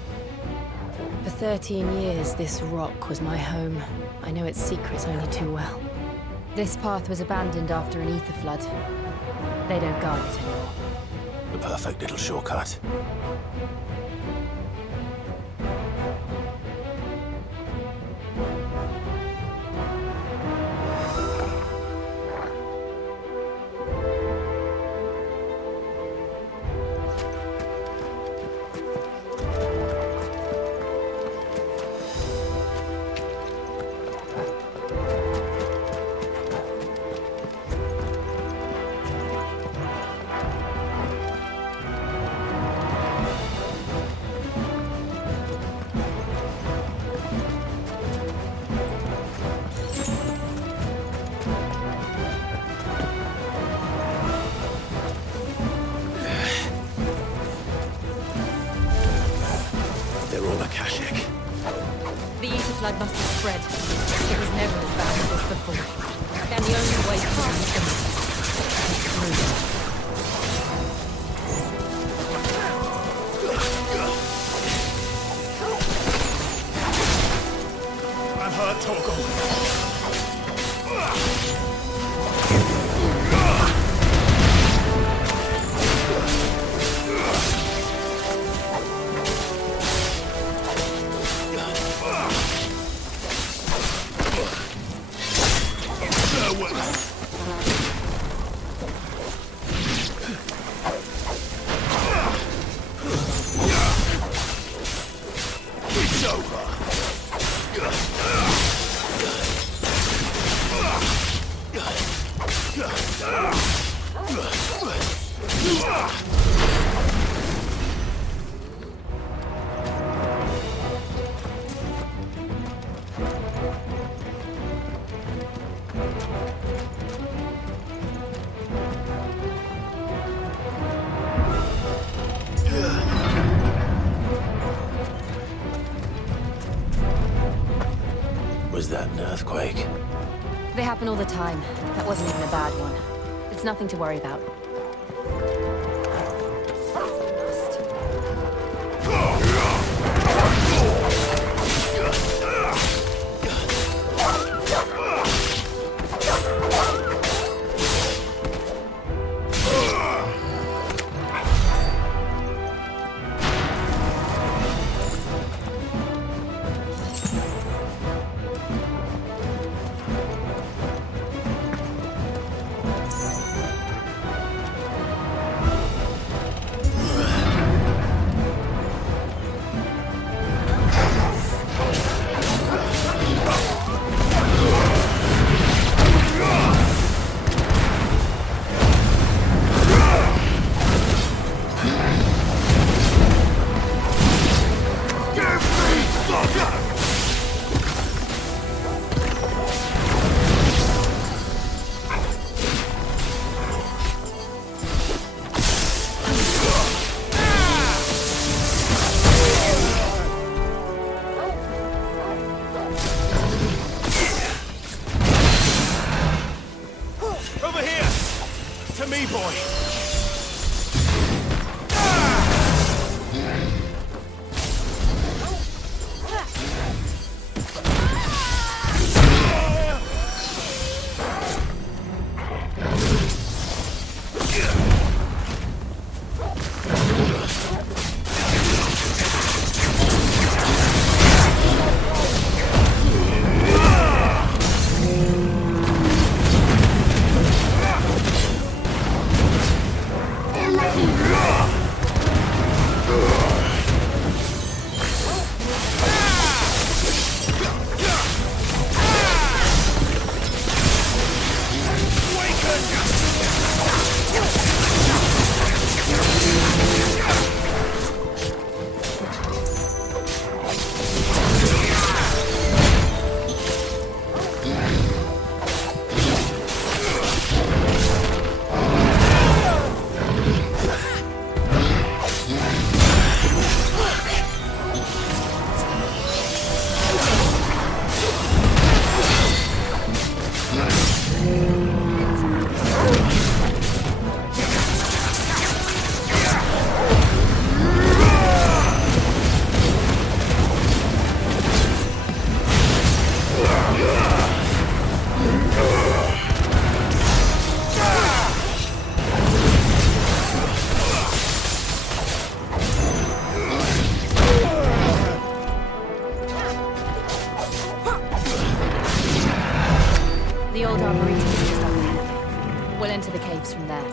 For 13 years, this rock was my home. I know its secrets only too well. This path was abandoned after an ether flood. They don't guard it anymore. The perfect little shortcut. Blood must have spread. It was never as bad as this before. And the only way past them is through. I'm hurt, Torgal. Was that an earthquake? They happen all the time. That wasn't even a bad one. It's nothing to worry about. The old arboretum is just up ahead. We'll enter the caves from there.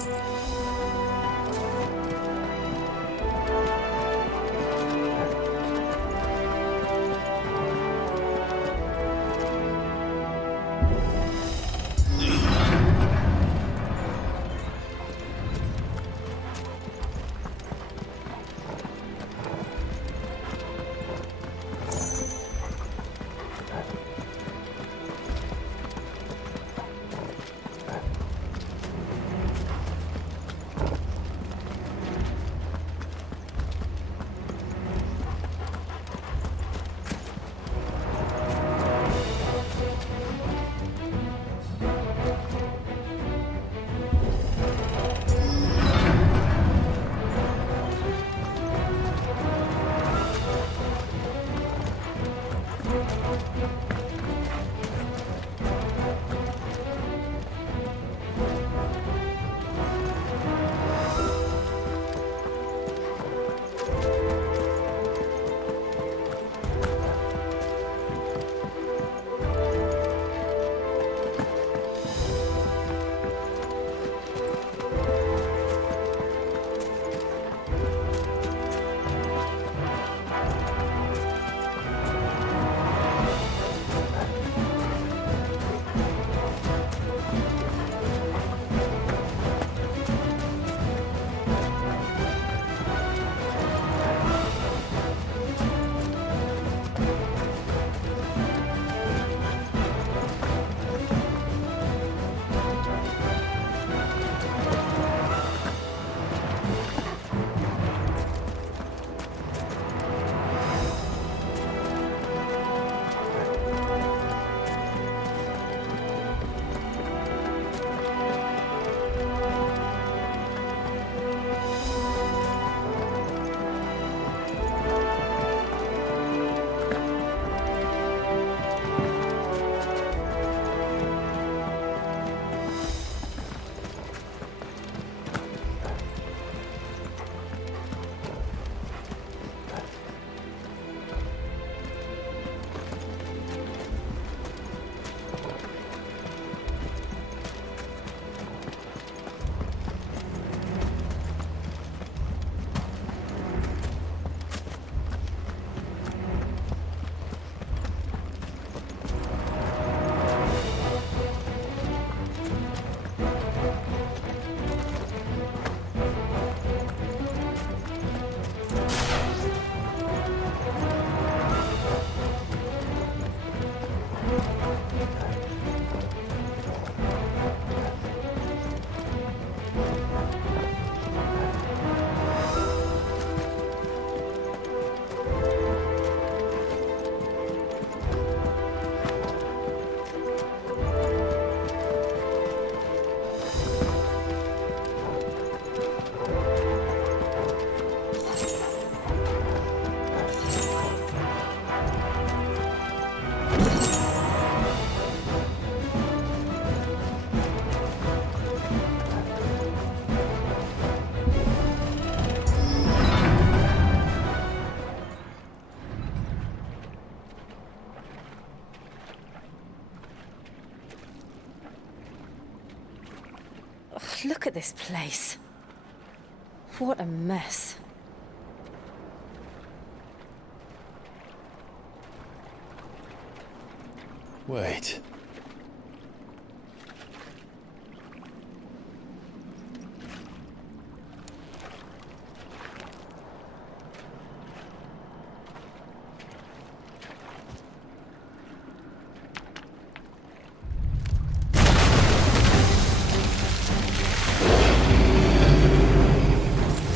Look at this place. What a mess. Wait.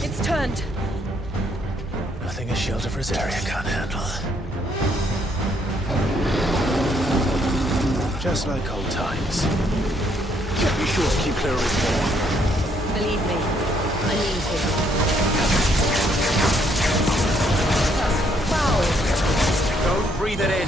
It's turned. Nothing a shield of Rosaria can't handle. Just like old times. Be sure to keep clear of his paw. Believe me, I mean to. That's foul. Don't breathe it in.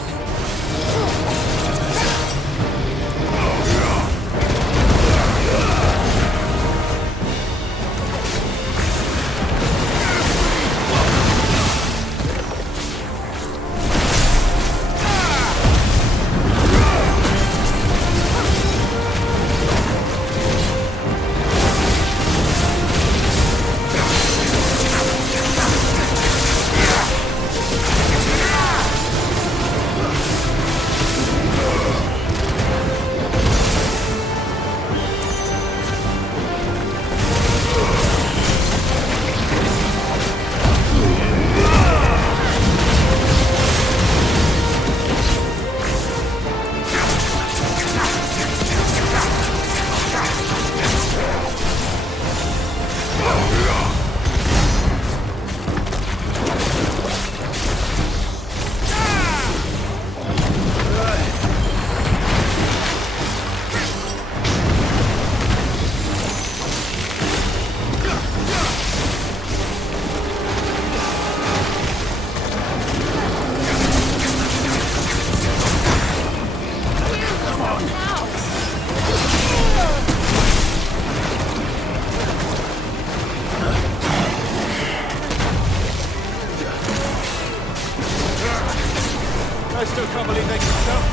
I still can't believe they can jump.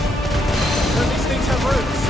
Don't these things have roots?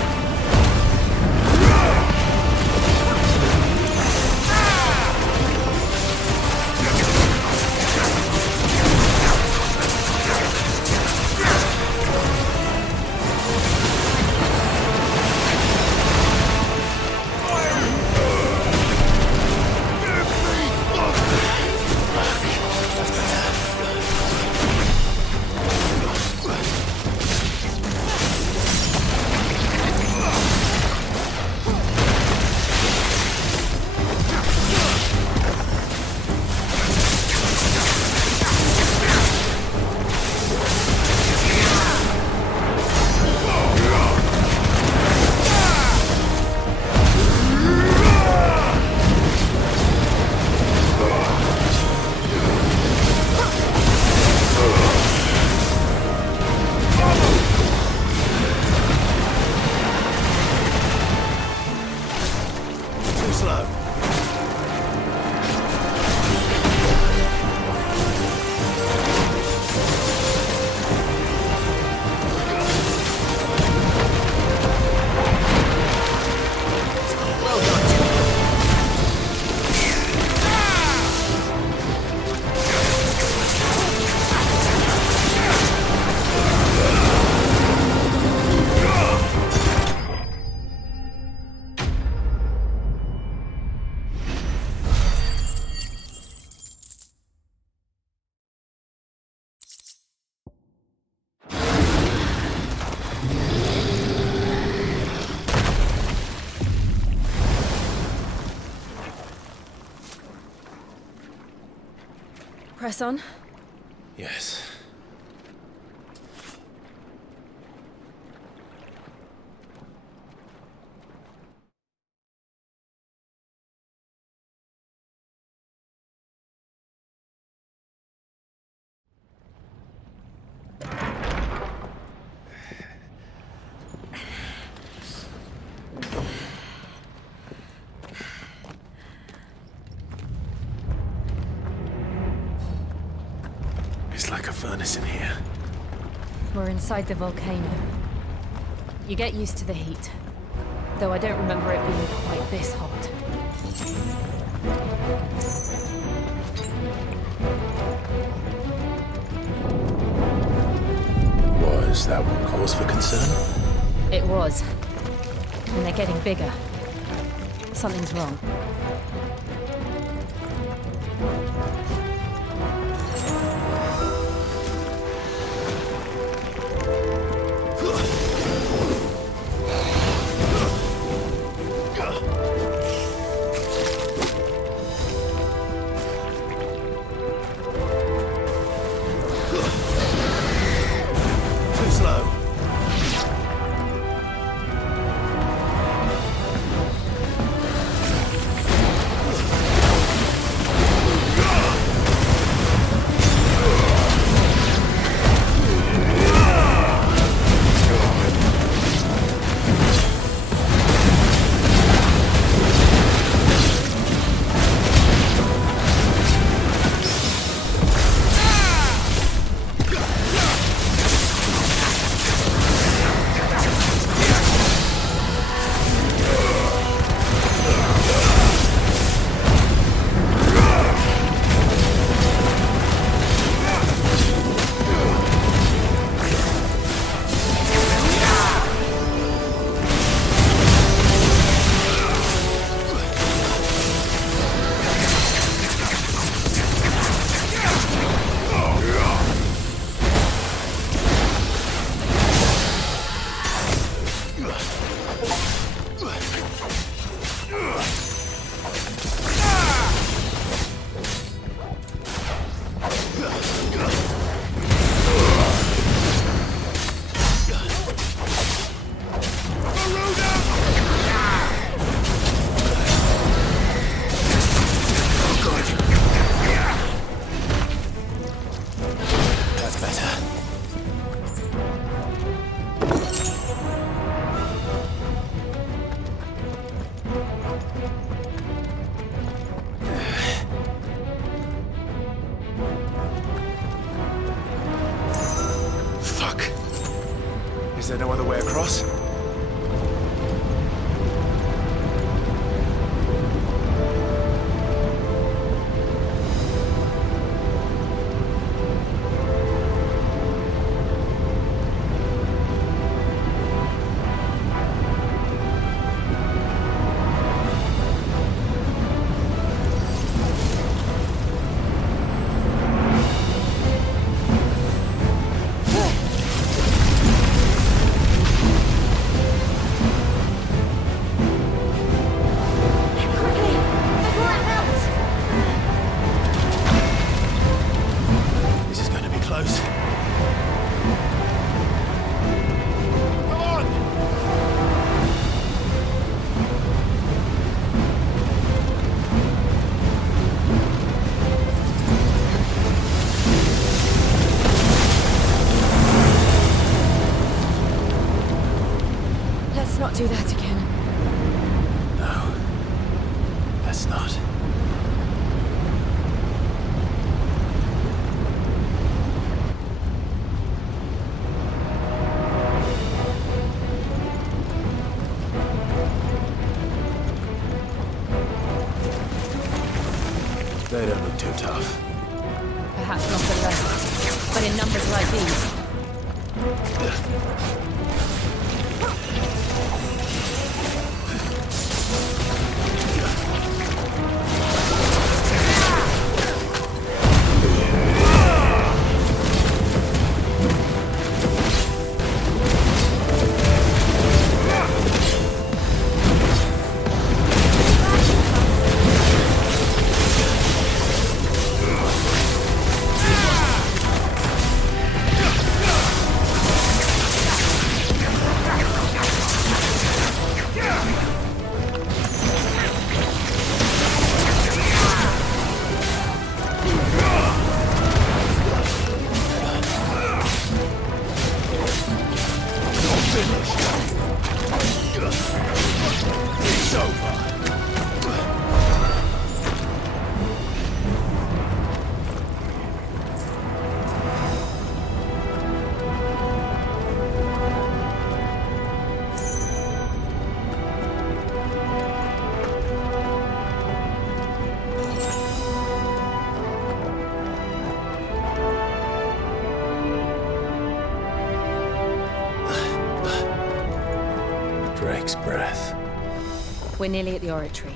Press on. Yes. It's like a furnace in here. We're inside the volcano. You get used to the heat. Though I don't remember it being quite this hot. Was that what cause for concern? It was. And they're getting bigger. Something's wrong. Too slow. Is there no other way across? Let's not do that again. No. Let's not. They don't look too tough. Perhaps not for less, but in numbers like these. next breath. We're nearly at the oratory.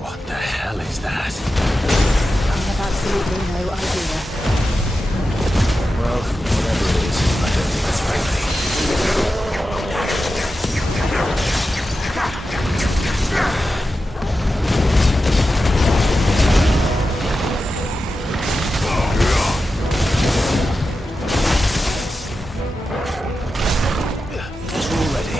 What the hell is that? I have absolutely no idea. Well, whatever it is, I don't think it's friendly. It's all ready.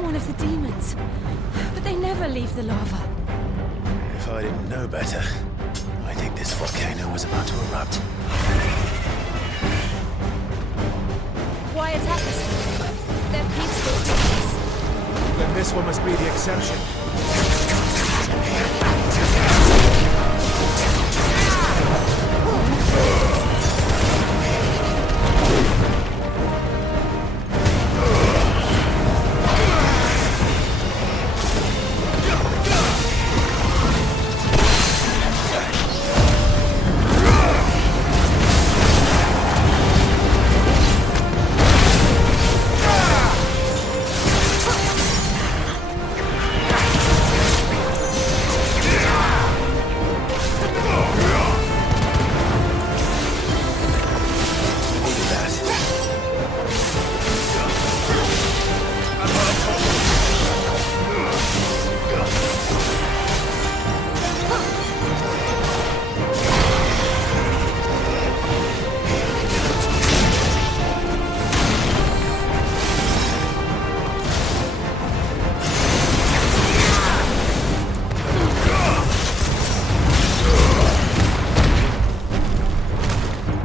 One of the demons. But they never leave the lava. If I didn't know better, I think this volcano was about to erupt. Why attack us? They're peaceful creatures. Then this one must be the exception.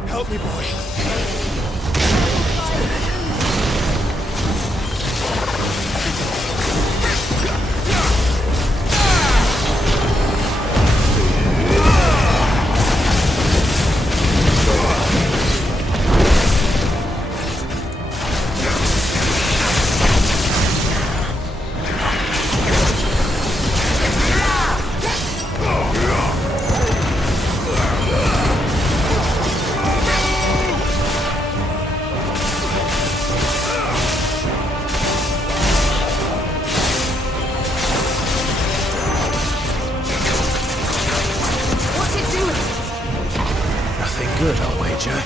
Help me, boy. Good, I'll wager.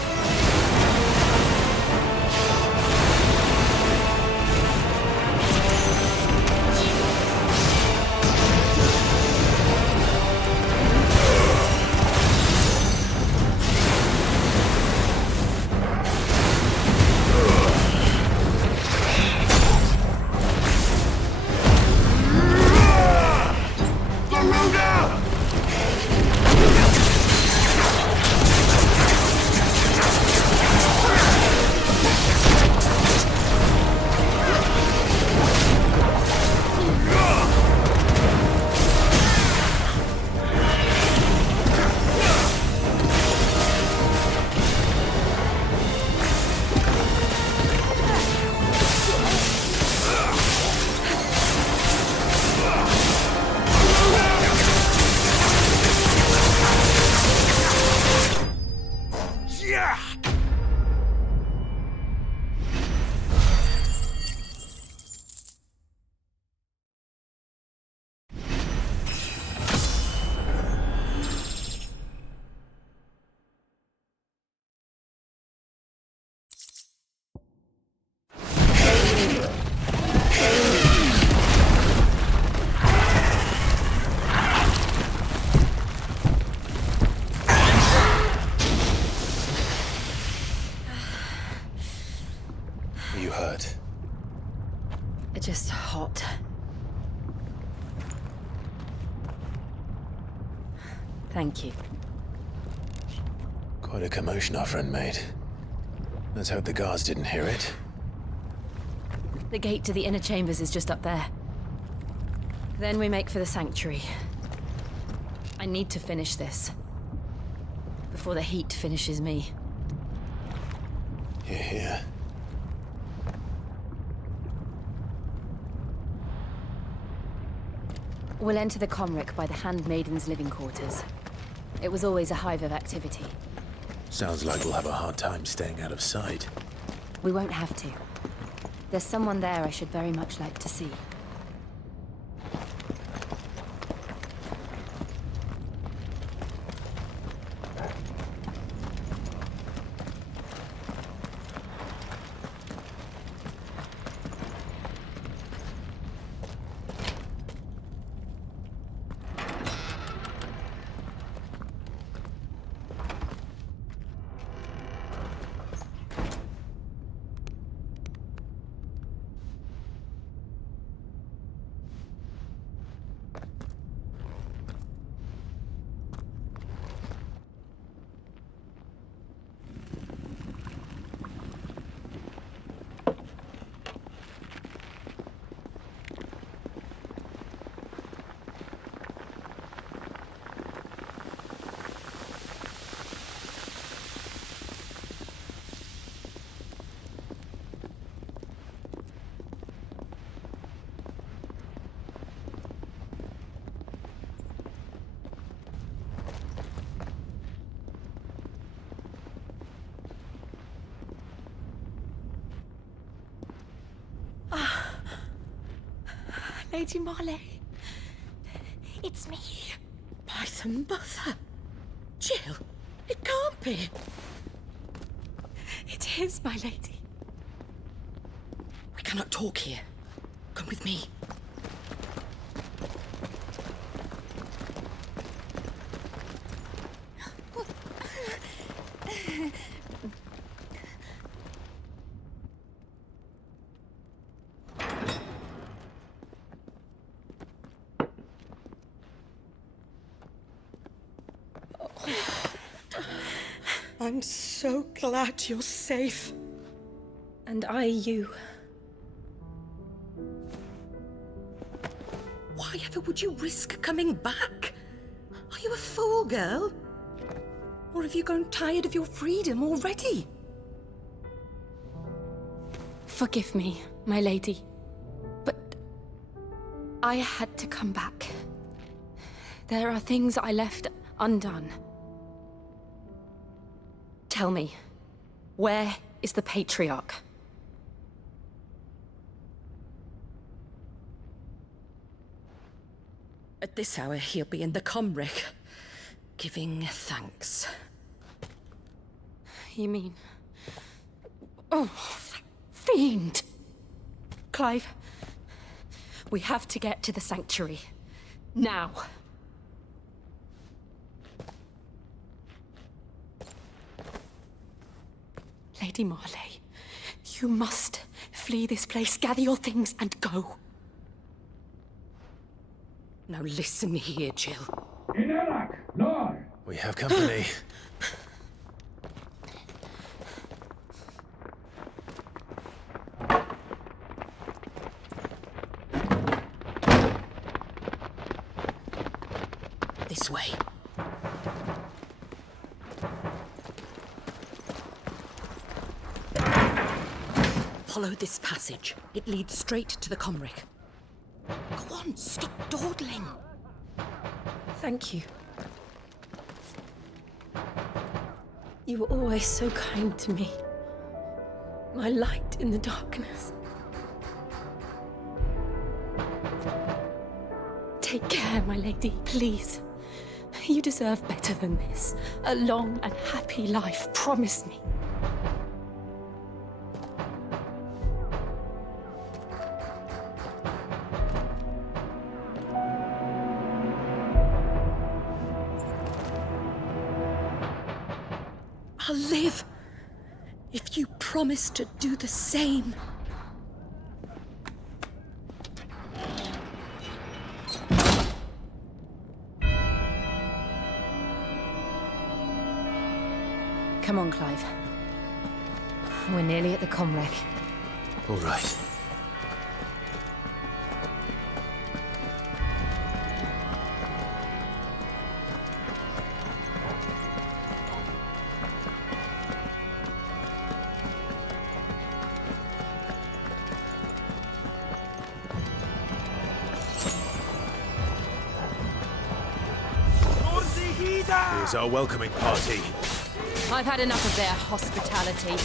Thank you. Quite a commotion our friend made. Let's hope the guards didn't hear it. The gate to the inner chambers is just up there. Then we make for the sanctuary. I need to finish this. Before the heat finishes me. Hear, hear. We'll enter the Comric by the Handmaiden's living quarters. It was always a hive of activity. Sounds like we'll have a hard time staying out of sight. We won't have to. There's someone there I should very much like to see. Lady Marley. It's me. By the mother. Jill, it can't be. It is, my lady. We cannot talk here. Come with me. I'm so glad you're safe. And I you. Why ever would you risk coming back? Are you a fool, girl? Or have you grown tired of your freedom already? Forgive me, my lady. But I had to come back. There are things I left undone. Tell me, where is the Patriarch? At this hour, he'll be in the Comric, giving thanks. You mean... Oh, fiend! Clive, we have to get to the sanctuary. Now. Lady Marley, you must flee this place, gather your things, and go. Now listen here, Jill. We have company. This way. Follow this passage. It leads straight to the Comric. Go on, stop dawdling. Thank you. You were always so kind to me. My light in the darkness. Take care, my lady, please. You deserve better than this. A long and happy life, promise me. I'll live if you promise to do the same. Come on, Clive. We're nearly at the comwreck. All right. Here's our welcoming party. I've had enough of their hospitality.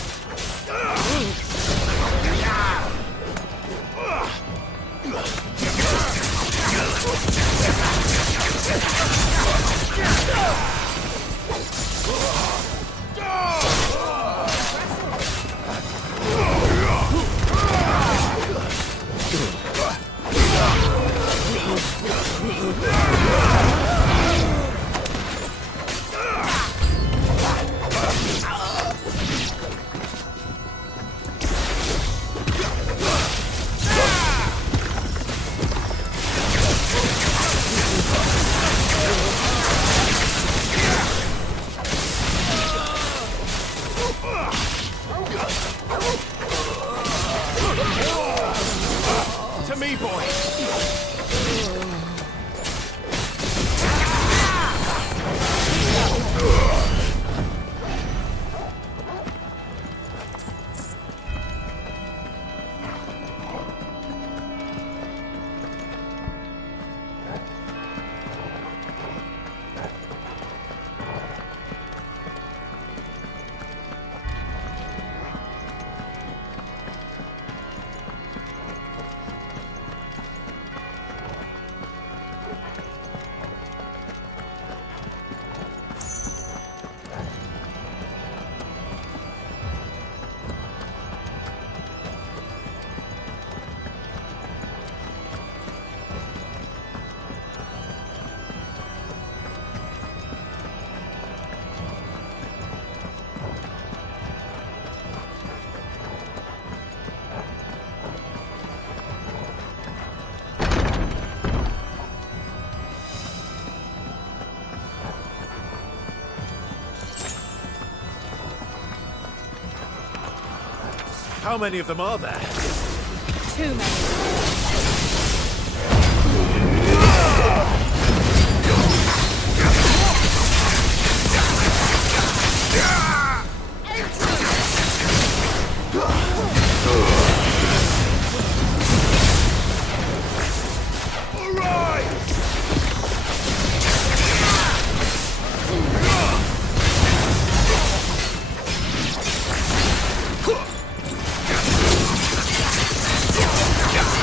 To me, boy! How many of them are there? Too many. Yeah!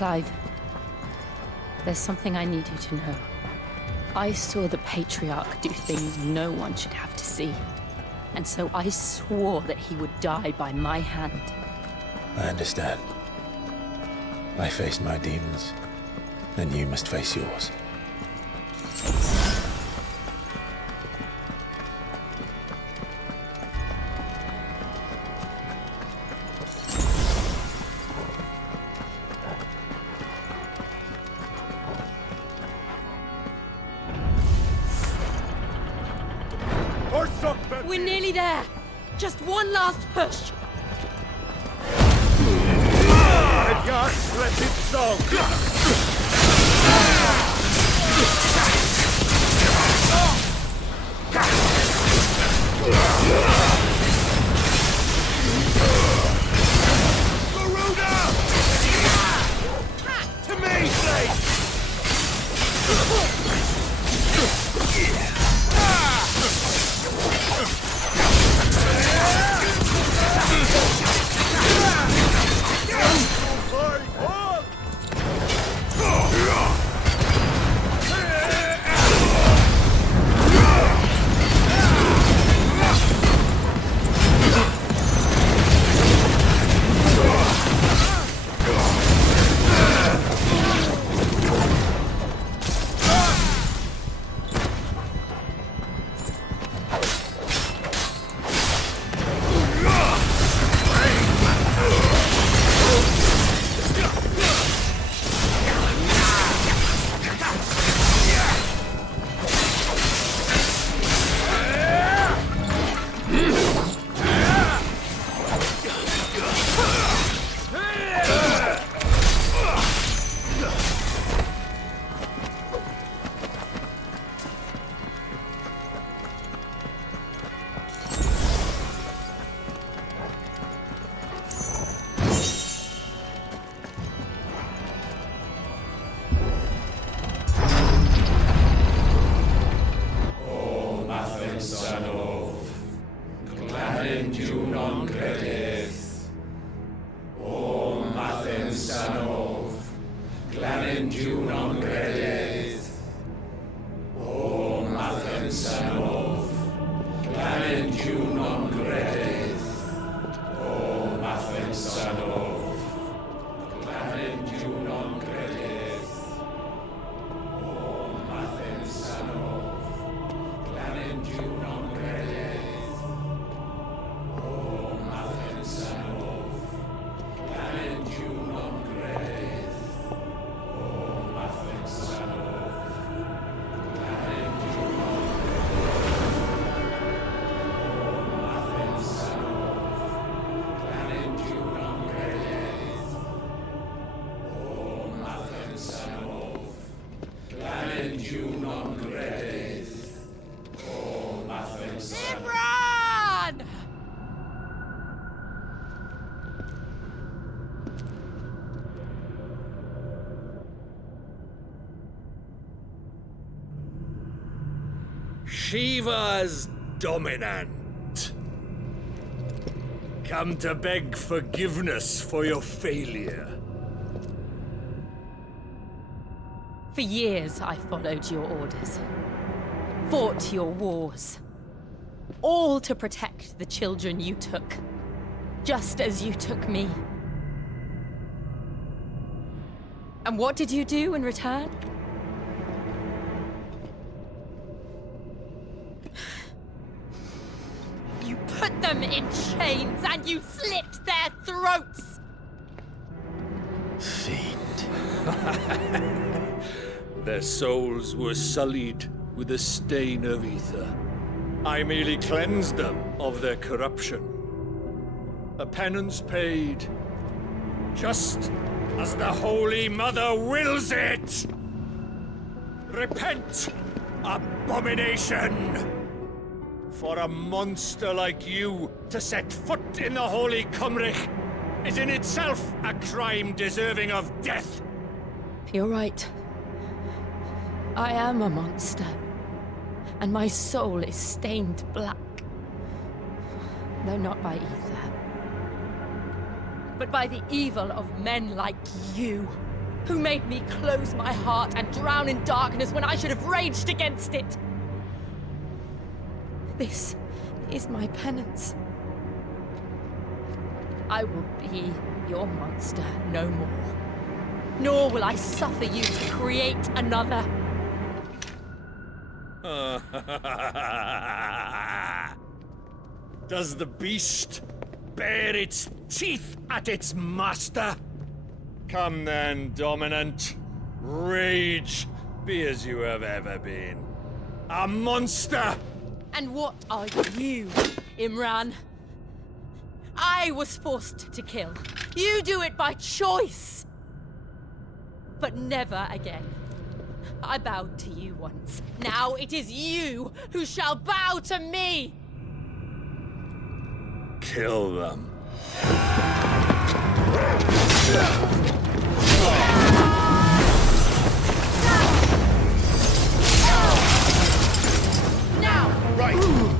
Clive, there's something I need you to know. I saw the Patriarch do things no one should have to see. And so I swore that he would die by my hand. I understand. I faced my demons, then you must face yours. We're nearly there. Just one last push. Let it so. To me, Blade! Shiva's dominant. Come to beg forgiveness for your failure. For years, I followed your orders. Fought your wars. All to protect the children you took. Just as you took me. And what did you do in return? You put them in chains and you slit their throats! Their souls were sullied with the stain of ether. I merely cleansed them of their corruption. A penance paid, just as the Holy Mother wills it! Repent, abomination! For a monster like you to set foot in the Holy Cymric is in itself a crime deserving of death! You're right. I am a monster. And my soul is stained black. Though not by ether. But by the evil of men like you, who made me close my heart and drown in darkness when I should have raged against it. This is my penance. I will be your monster no more. nor will I suffer you to create another. Does the beast bare its teeth at its master? Come then, Dominant. Rage, be as you have ever been. A monster! And what are you, Imran? I was forced to kill. You do it by choice. But never again. I bowed to you once. Now it is you who shall bow to me! Kill them. Now! Right!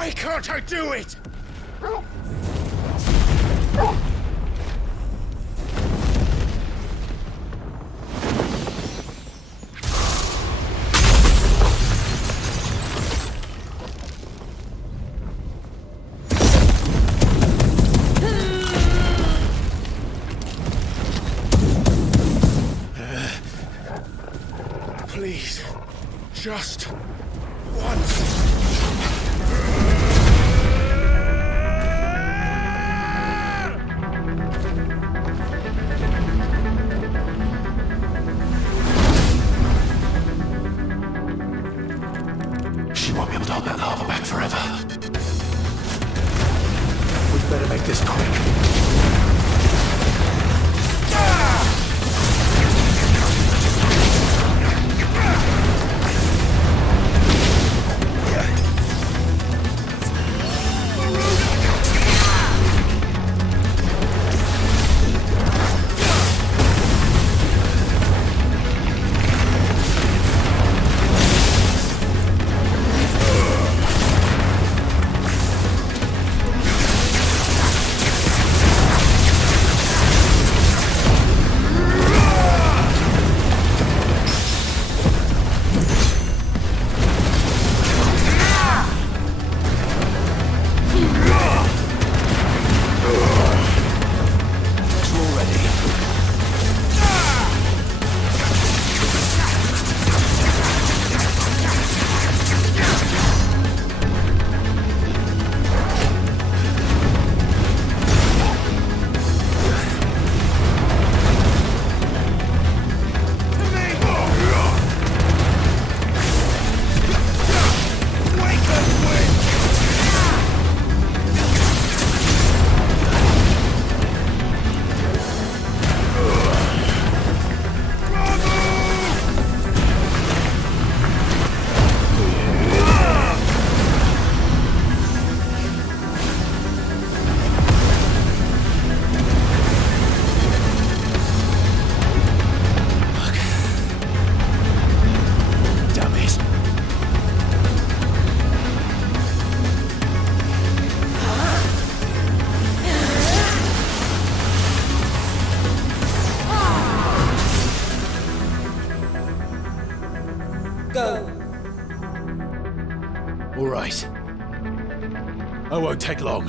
Why can't I do it? Please, just once. She won't be able to hold that lava back forever. We'd better make this quick. right. I won't take long.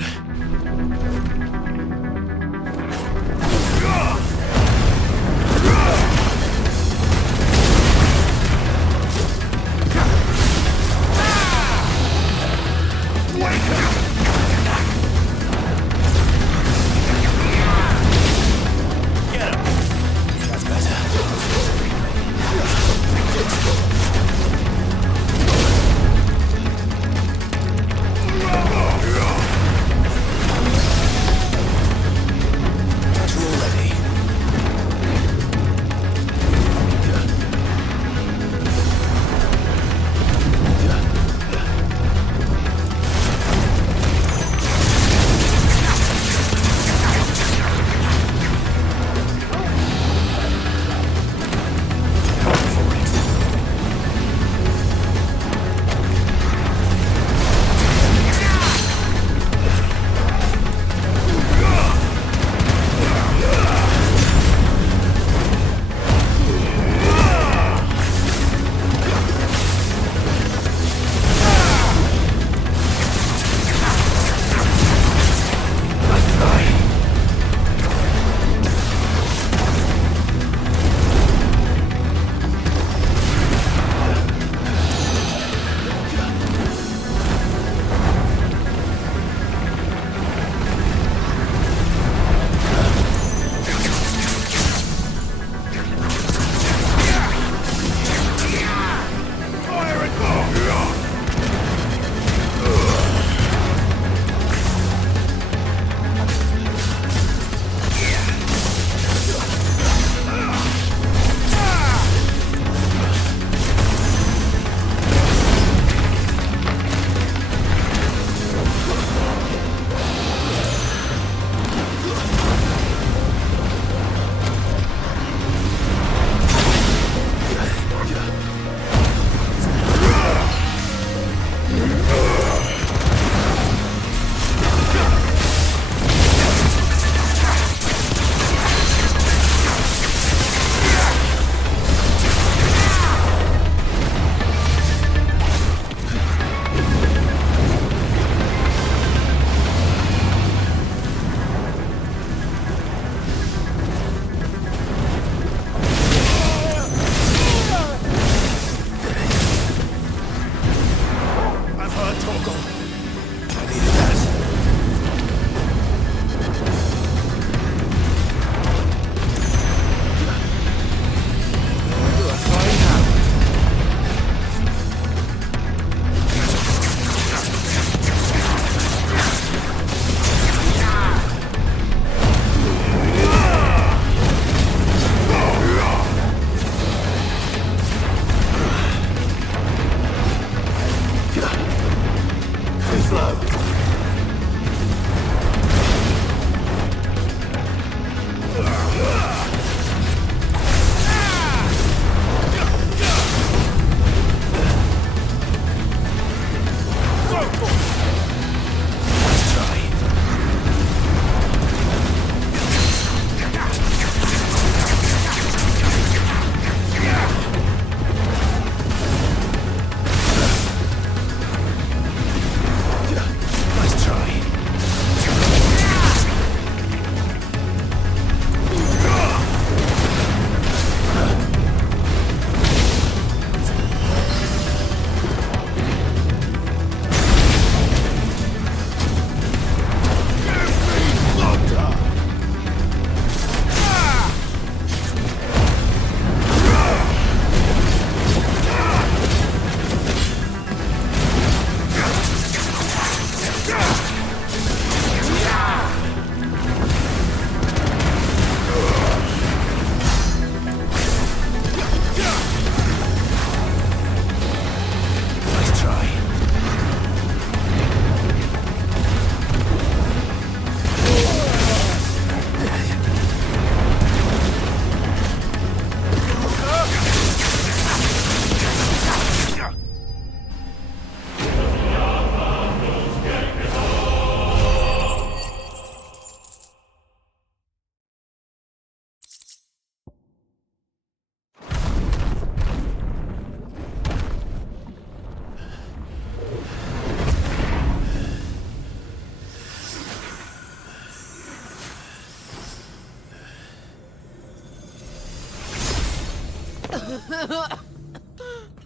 That's better.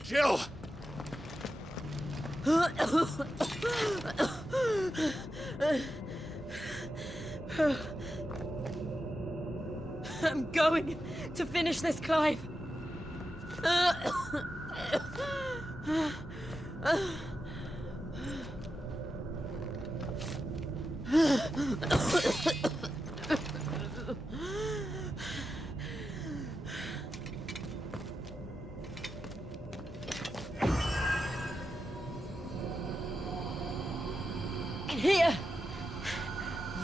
Jill! I'm going to finish this, Clive. Here!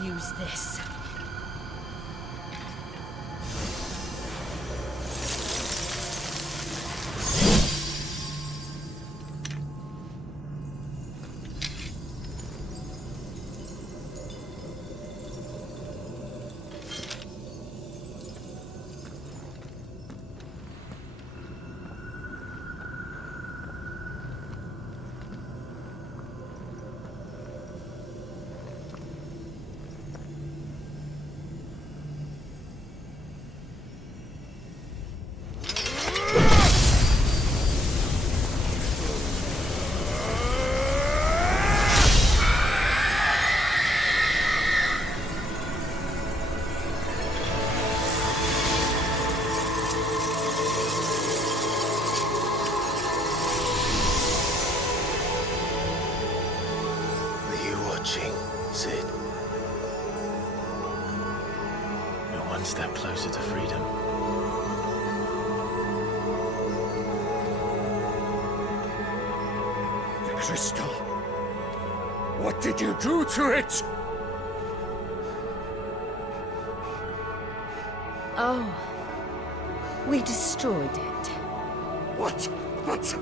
Use this. Sid. You're one step closer to freedom. The crystal. What did you do to it? Oh. We destroyed it. What? Monster!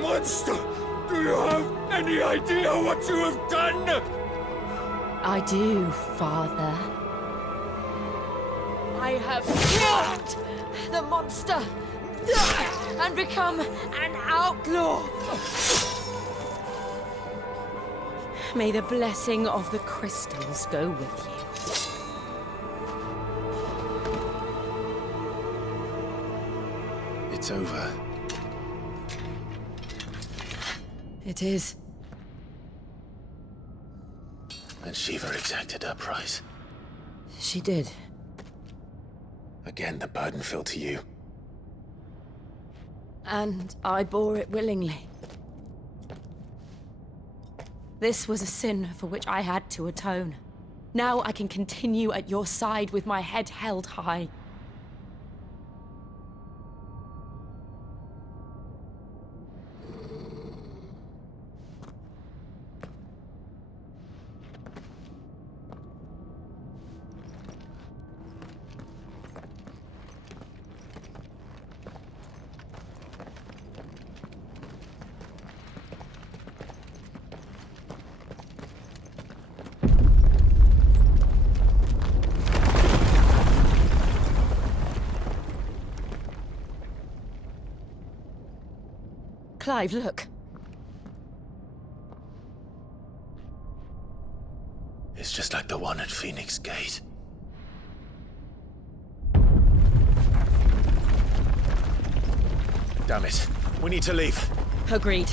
Monster! Do you have any idea what you have done? I do, Father. I have killed the monster and become an outlaw. May the blessing of the crystals go with you. It's over. It is. And Shiva exacted her price. She did. Again, the burden fell to you. And I bore it willingly. This was a sin for which I had to atone. Now I can continue at your side with my head held high. Clive, look. It's just like the one at Phoenix Gate. Damn it. We need to leave. Agreed.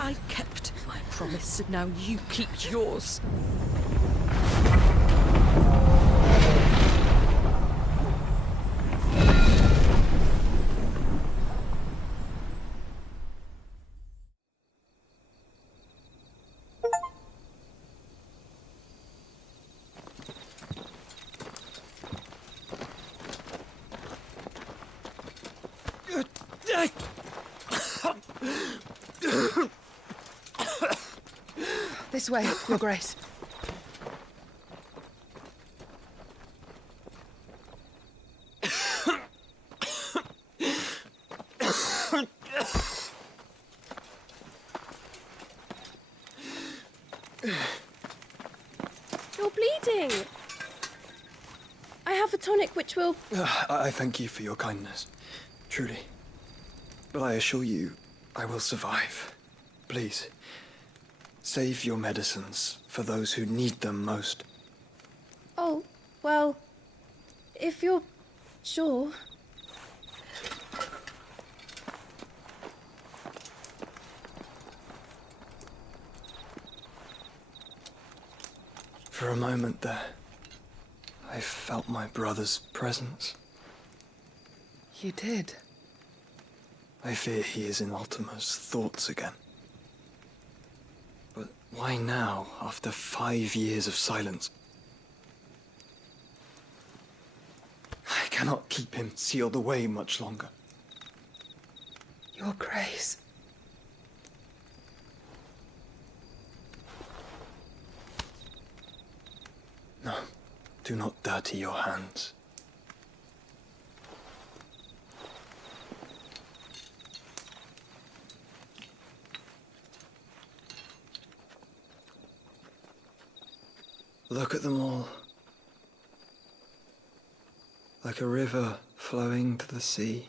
I kept my promise, and now you keep yours. This way, Your Grace. You're bleeding. I have a tonic which will... I thank you for your kindness, truly. But I assure you, I will survive. Please, save your medicines for those who need them most. Oh, well, if you're sure. For a moment there, I felt my brother's presence. You did? I fear he is in Ultima's thoughts again. But why now, after 5 years of silence? I cannot keep him sealed away much longer. Your Grace. No, do not dirty your hands. Look at them all. Like a river flowing to the sea.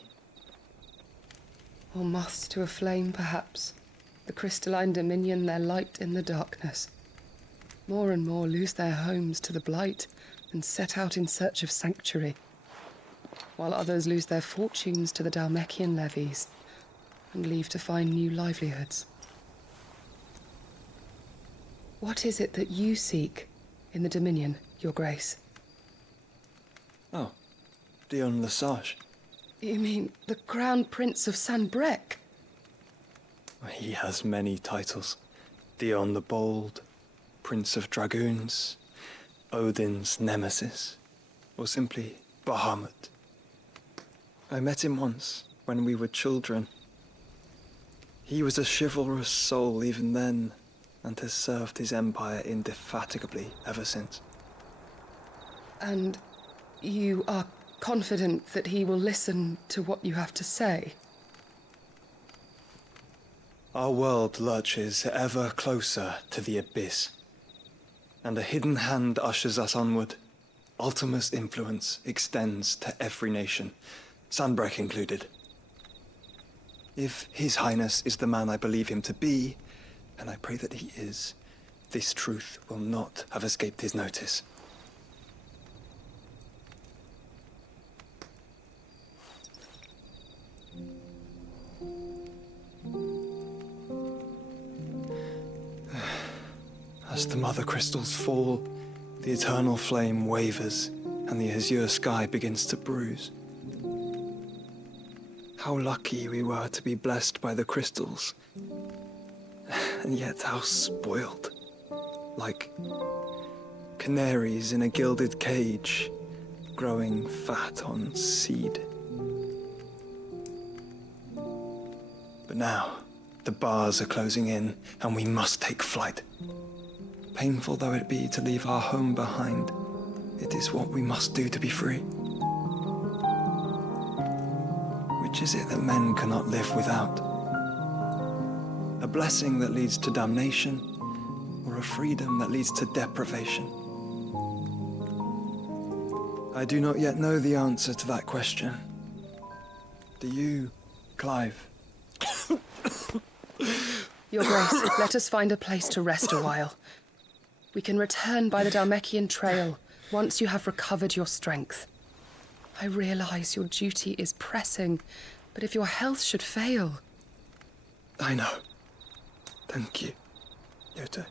Or moths to a flame, perhaps. The crystalline dominion their light in the darkness. More and more lose their homes to the blight and set out in search of sanctuary, while others lose their fortunes to the Dhalmekian levies and leave to find new livelihoods. What is it that you seek in the Dominion, Your Grace? Oh, Dion Lesage. You mean the Crown Prince of Sanbrec? He has many titles. Dion the Bold, Prince of Dragoons, Odin's Nemesis, or simply Bahamut. I met him once, when we were children. He was a chivalrous soul even then, and has served his empire indefatigably ever since. And you are confident that he will listen to what you have to say? Our world lurches ever closer to the abyss, and a hidden hand ushers us onward. Ultima's influence extends to every nation, Sanbrec included. If His Highness is the man I believe him to be, and I pray that he is, this truth will not have escaped his notice. As the mother crystals fall, the eternal flame wavers, and the azure sky begins to bruise. How lucky we were to be blessed by the crystals, and yet how spoiled. Like canaries in a gilded cage, growing fat on seed. But now, the bars are closing in, and we must take flight. Painful though it be to leave our home behind, it is what we must do to be free. Which is it that men cannot live without? A blessing that leads to damnation, or a freedom that leads to deprivation? I do not yet know the answer to that question. Do you, Clive? Your Grace, let us find a place to rest a while. We can return by the Dhalmekian trail once you have recovered your strength. I realize your duty is pressing, but if your health should fail... I know. Thank you, Yote.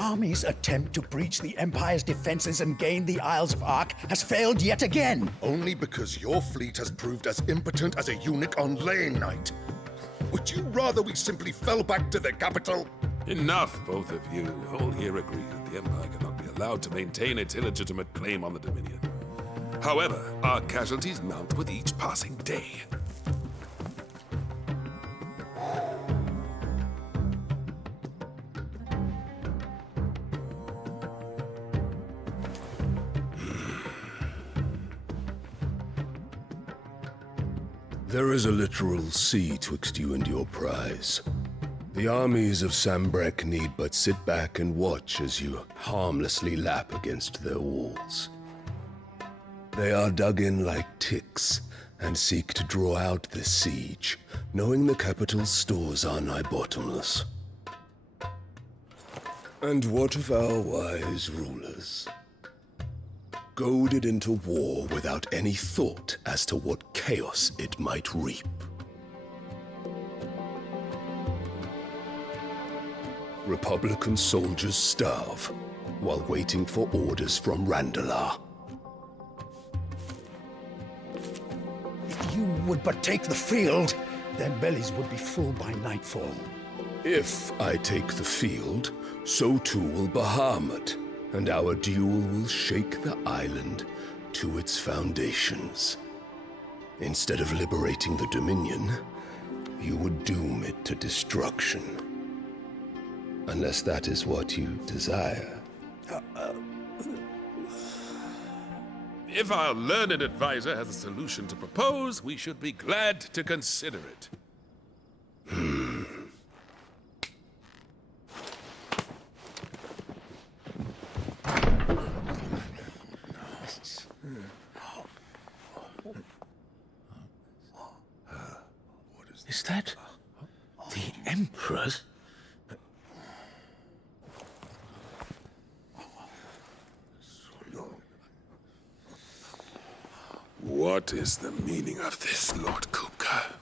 army's attempt to breach the Empire's defenses and gain the Isles of Ark has failed yet again. Only because your fleet has proved as impotent as a eunuch on laying night. Would you rather we simply fell back to the capital? Enough, both of you. All here agree that the Empire cannot be allowed to maintain its illegitimate claim on the Dominion. However, our casualties mount with each passing day. There is a literal sea twixt you and your prize. The armies of Sanbreque need but sit back and watch as you harmlessly lap against their walls. They are dug in like ticks and seek to draw out this siege, knowing the capital's stores are nigh bottomless. And what of our wise rulers? Goaded into war without any thought as to what chaos it might reap. Republican soldiers starve while waiting for orders from Randalar. If you would but take the field, their bellies would be full by nightfall. If I take the field, so too will Bahamut, and our duel will shake the island to its foundations. Instead of liberating the Dominion, you would doom it to destruction. Unless that is what you desire. If our learned advisor has a solution to propose, we should be glad to consider it. Is that the Emperor's? What is the meaning of this, Lord Kupka?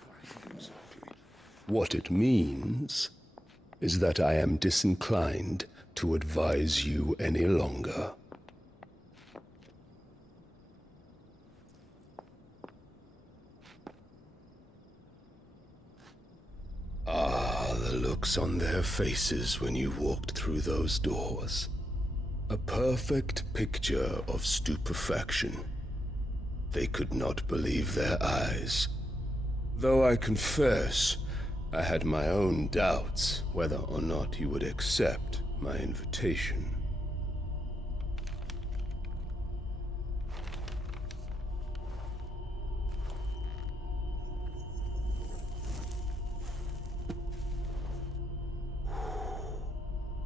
What it means is that I am disinclined to advise you any longer. Ah, the looks on their faces when you walked through those doors. A perfect picture of stupefaction. They could not believe their eyes. Though I confess, I had my own doubts whether or not you would accept my invitation.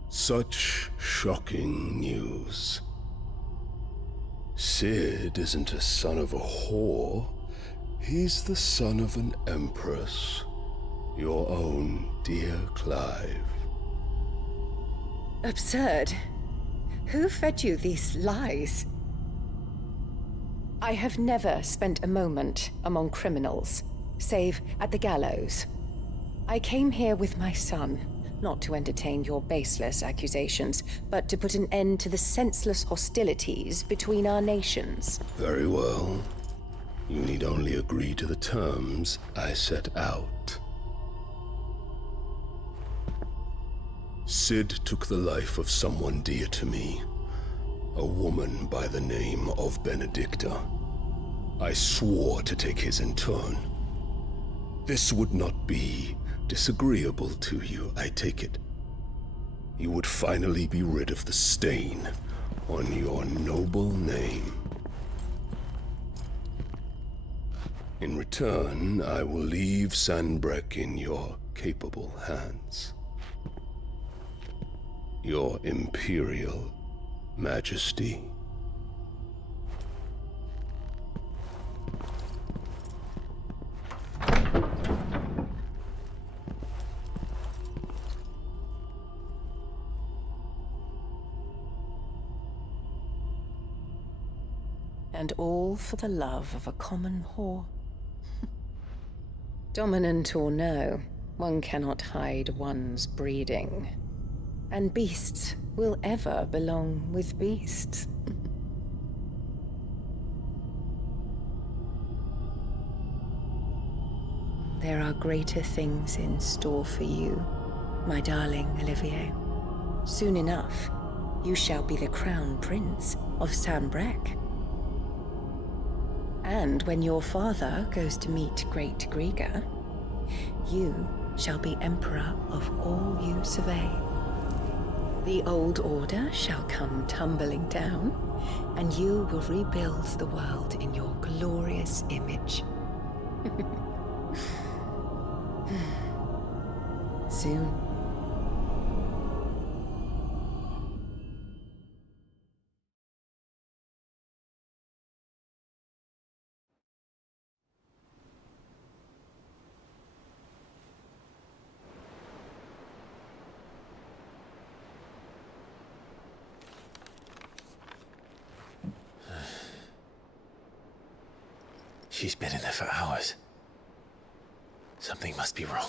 Such shocking news. Sid isn't a son of a whore. He's the son of an empress. Your own dear Clive. Absurd. Who fed you these lies? I have never spent a moment among criminals, save at the gallows. I came here with my son, not to entertain your baseless accusations, but to put an end to the senseless hostilities between our nations. Very well. You need only agree to the terms I set out. Sid took the life of someone dear to me, a woman by the name of Benedicta. I swore to take his in turn. This would not be disagreeable to you, I take it. You would finally be rid of the stain on your noble name. In return, I will leave Sanbreque in your capable hands. Your Imperial Majesty. And all for the love of a common whore. Dominant or no, one cannot hide one's breeding. And beasts will ever belong with beasts. There are greater things in store for you, my darling Olivier. Soon enough, you shall be the crown prince of Sanbreque. And when your father goes to meet Great Griga, you shall be emperor of all you survey. The old order shall come tumbling down, and you will rebuild the world in your glorious image. Soon. She's been in there for hours. Something must be wrong.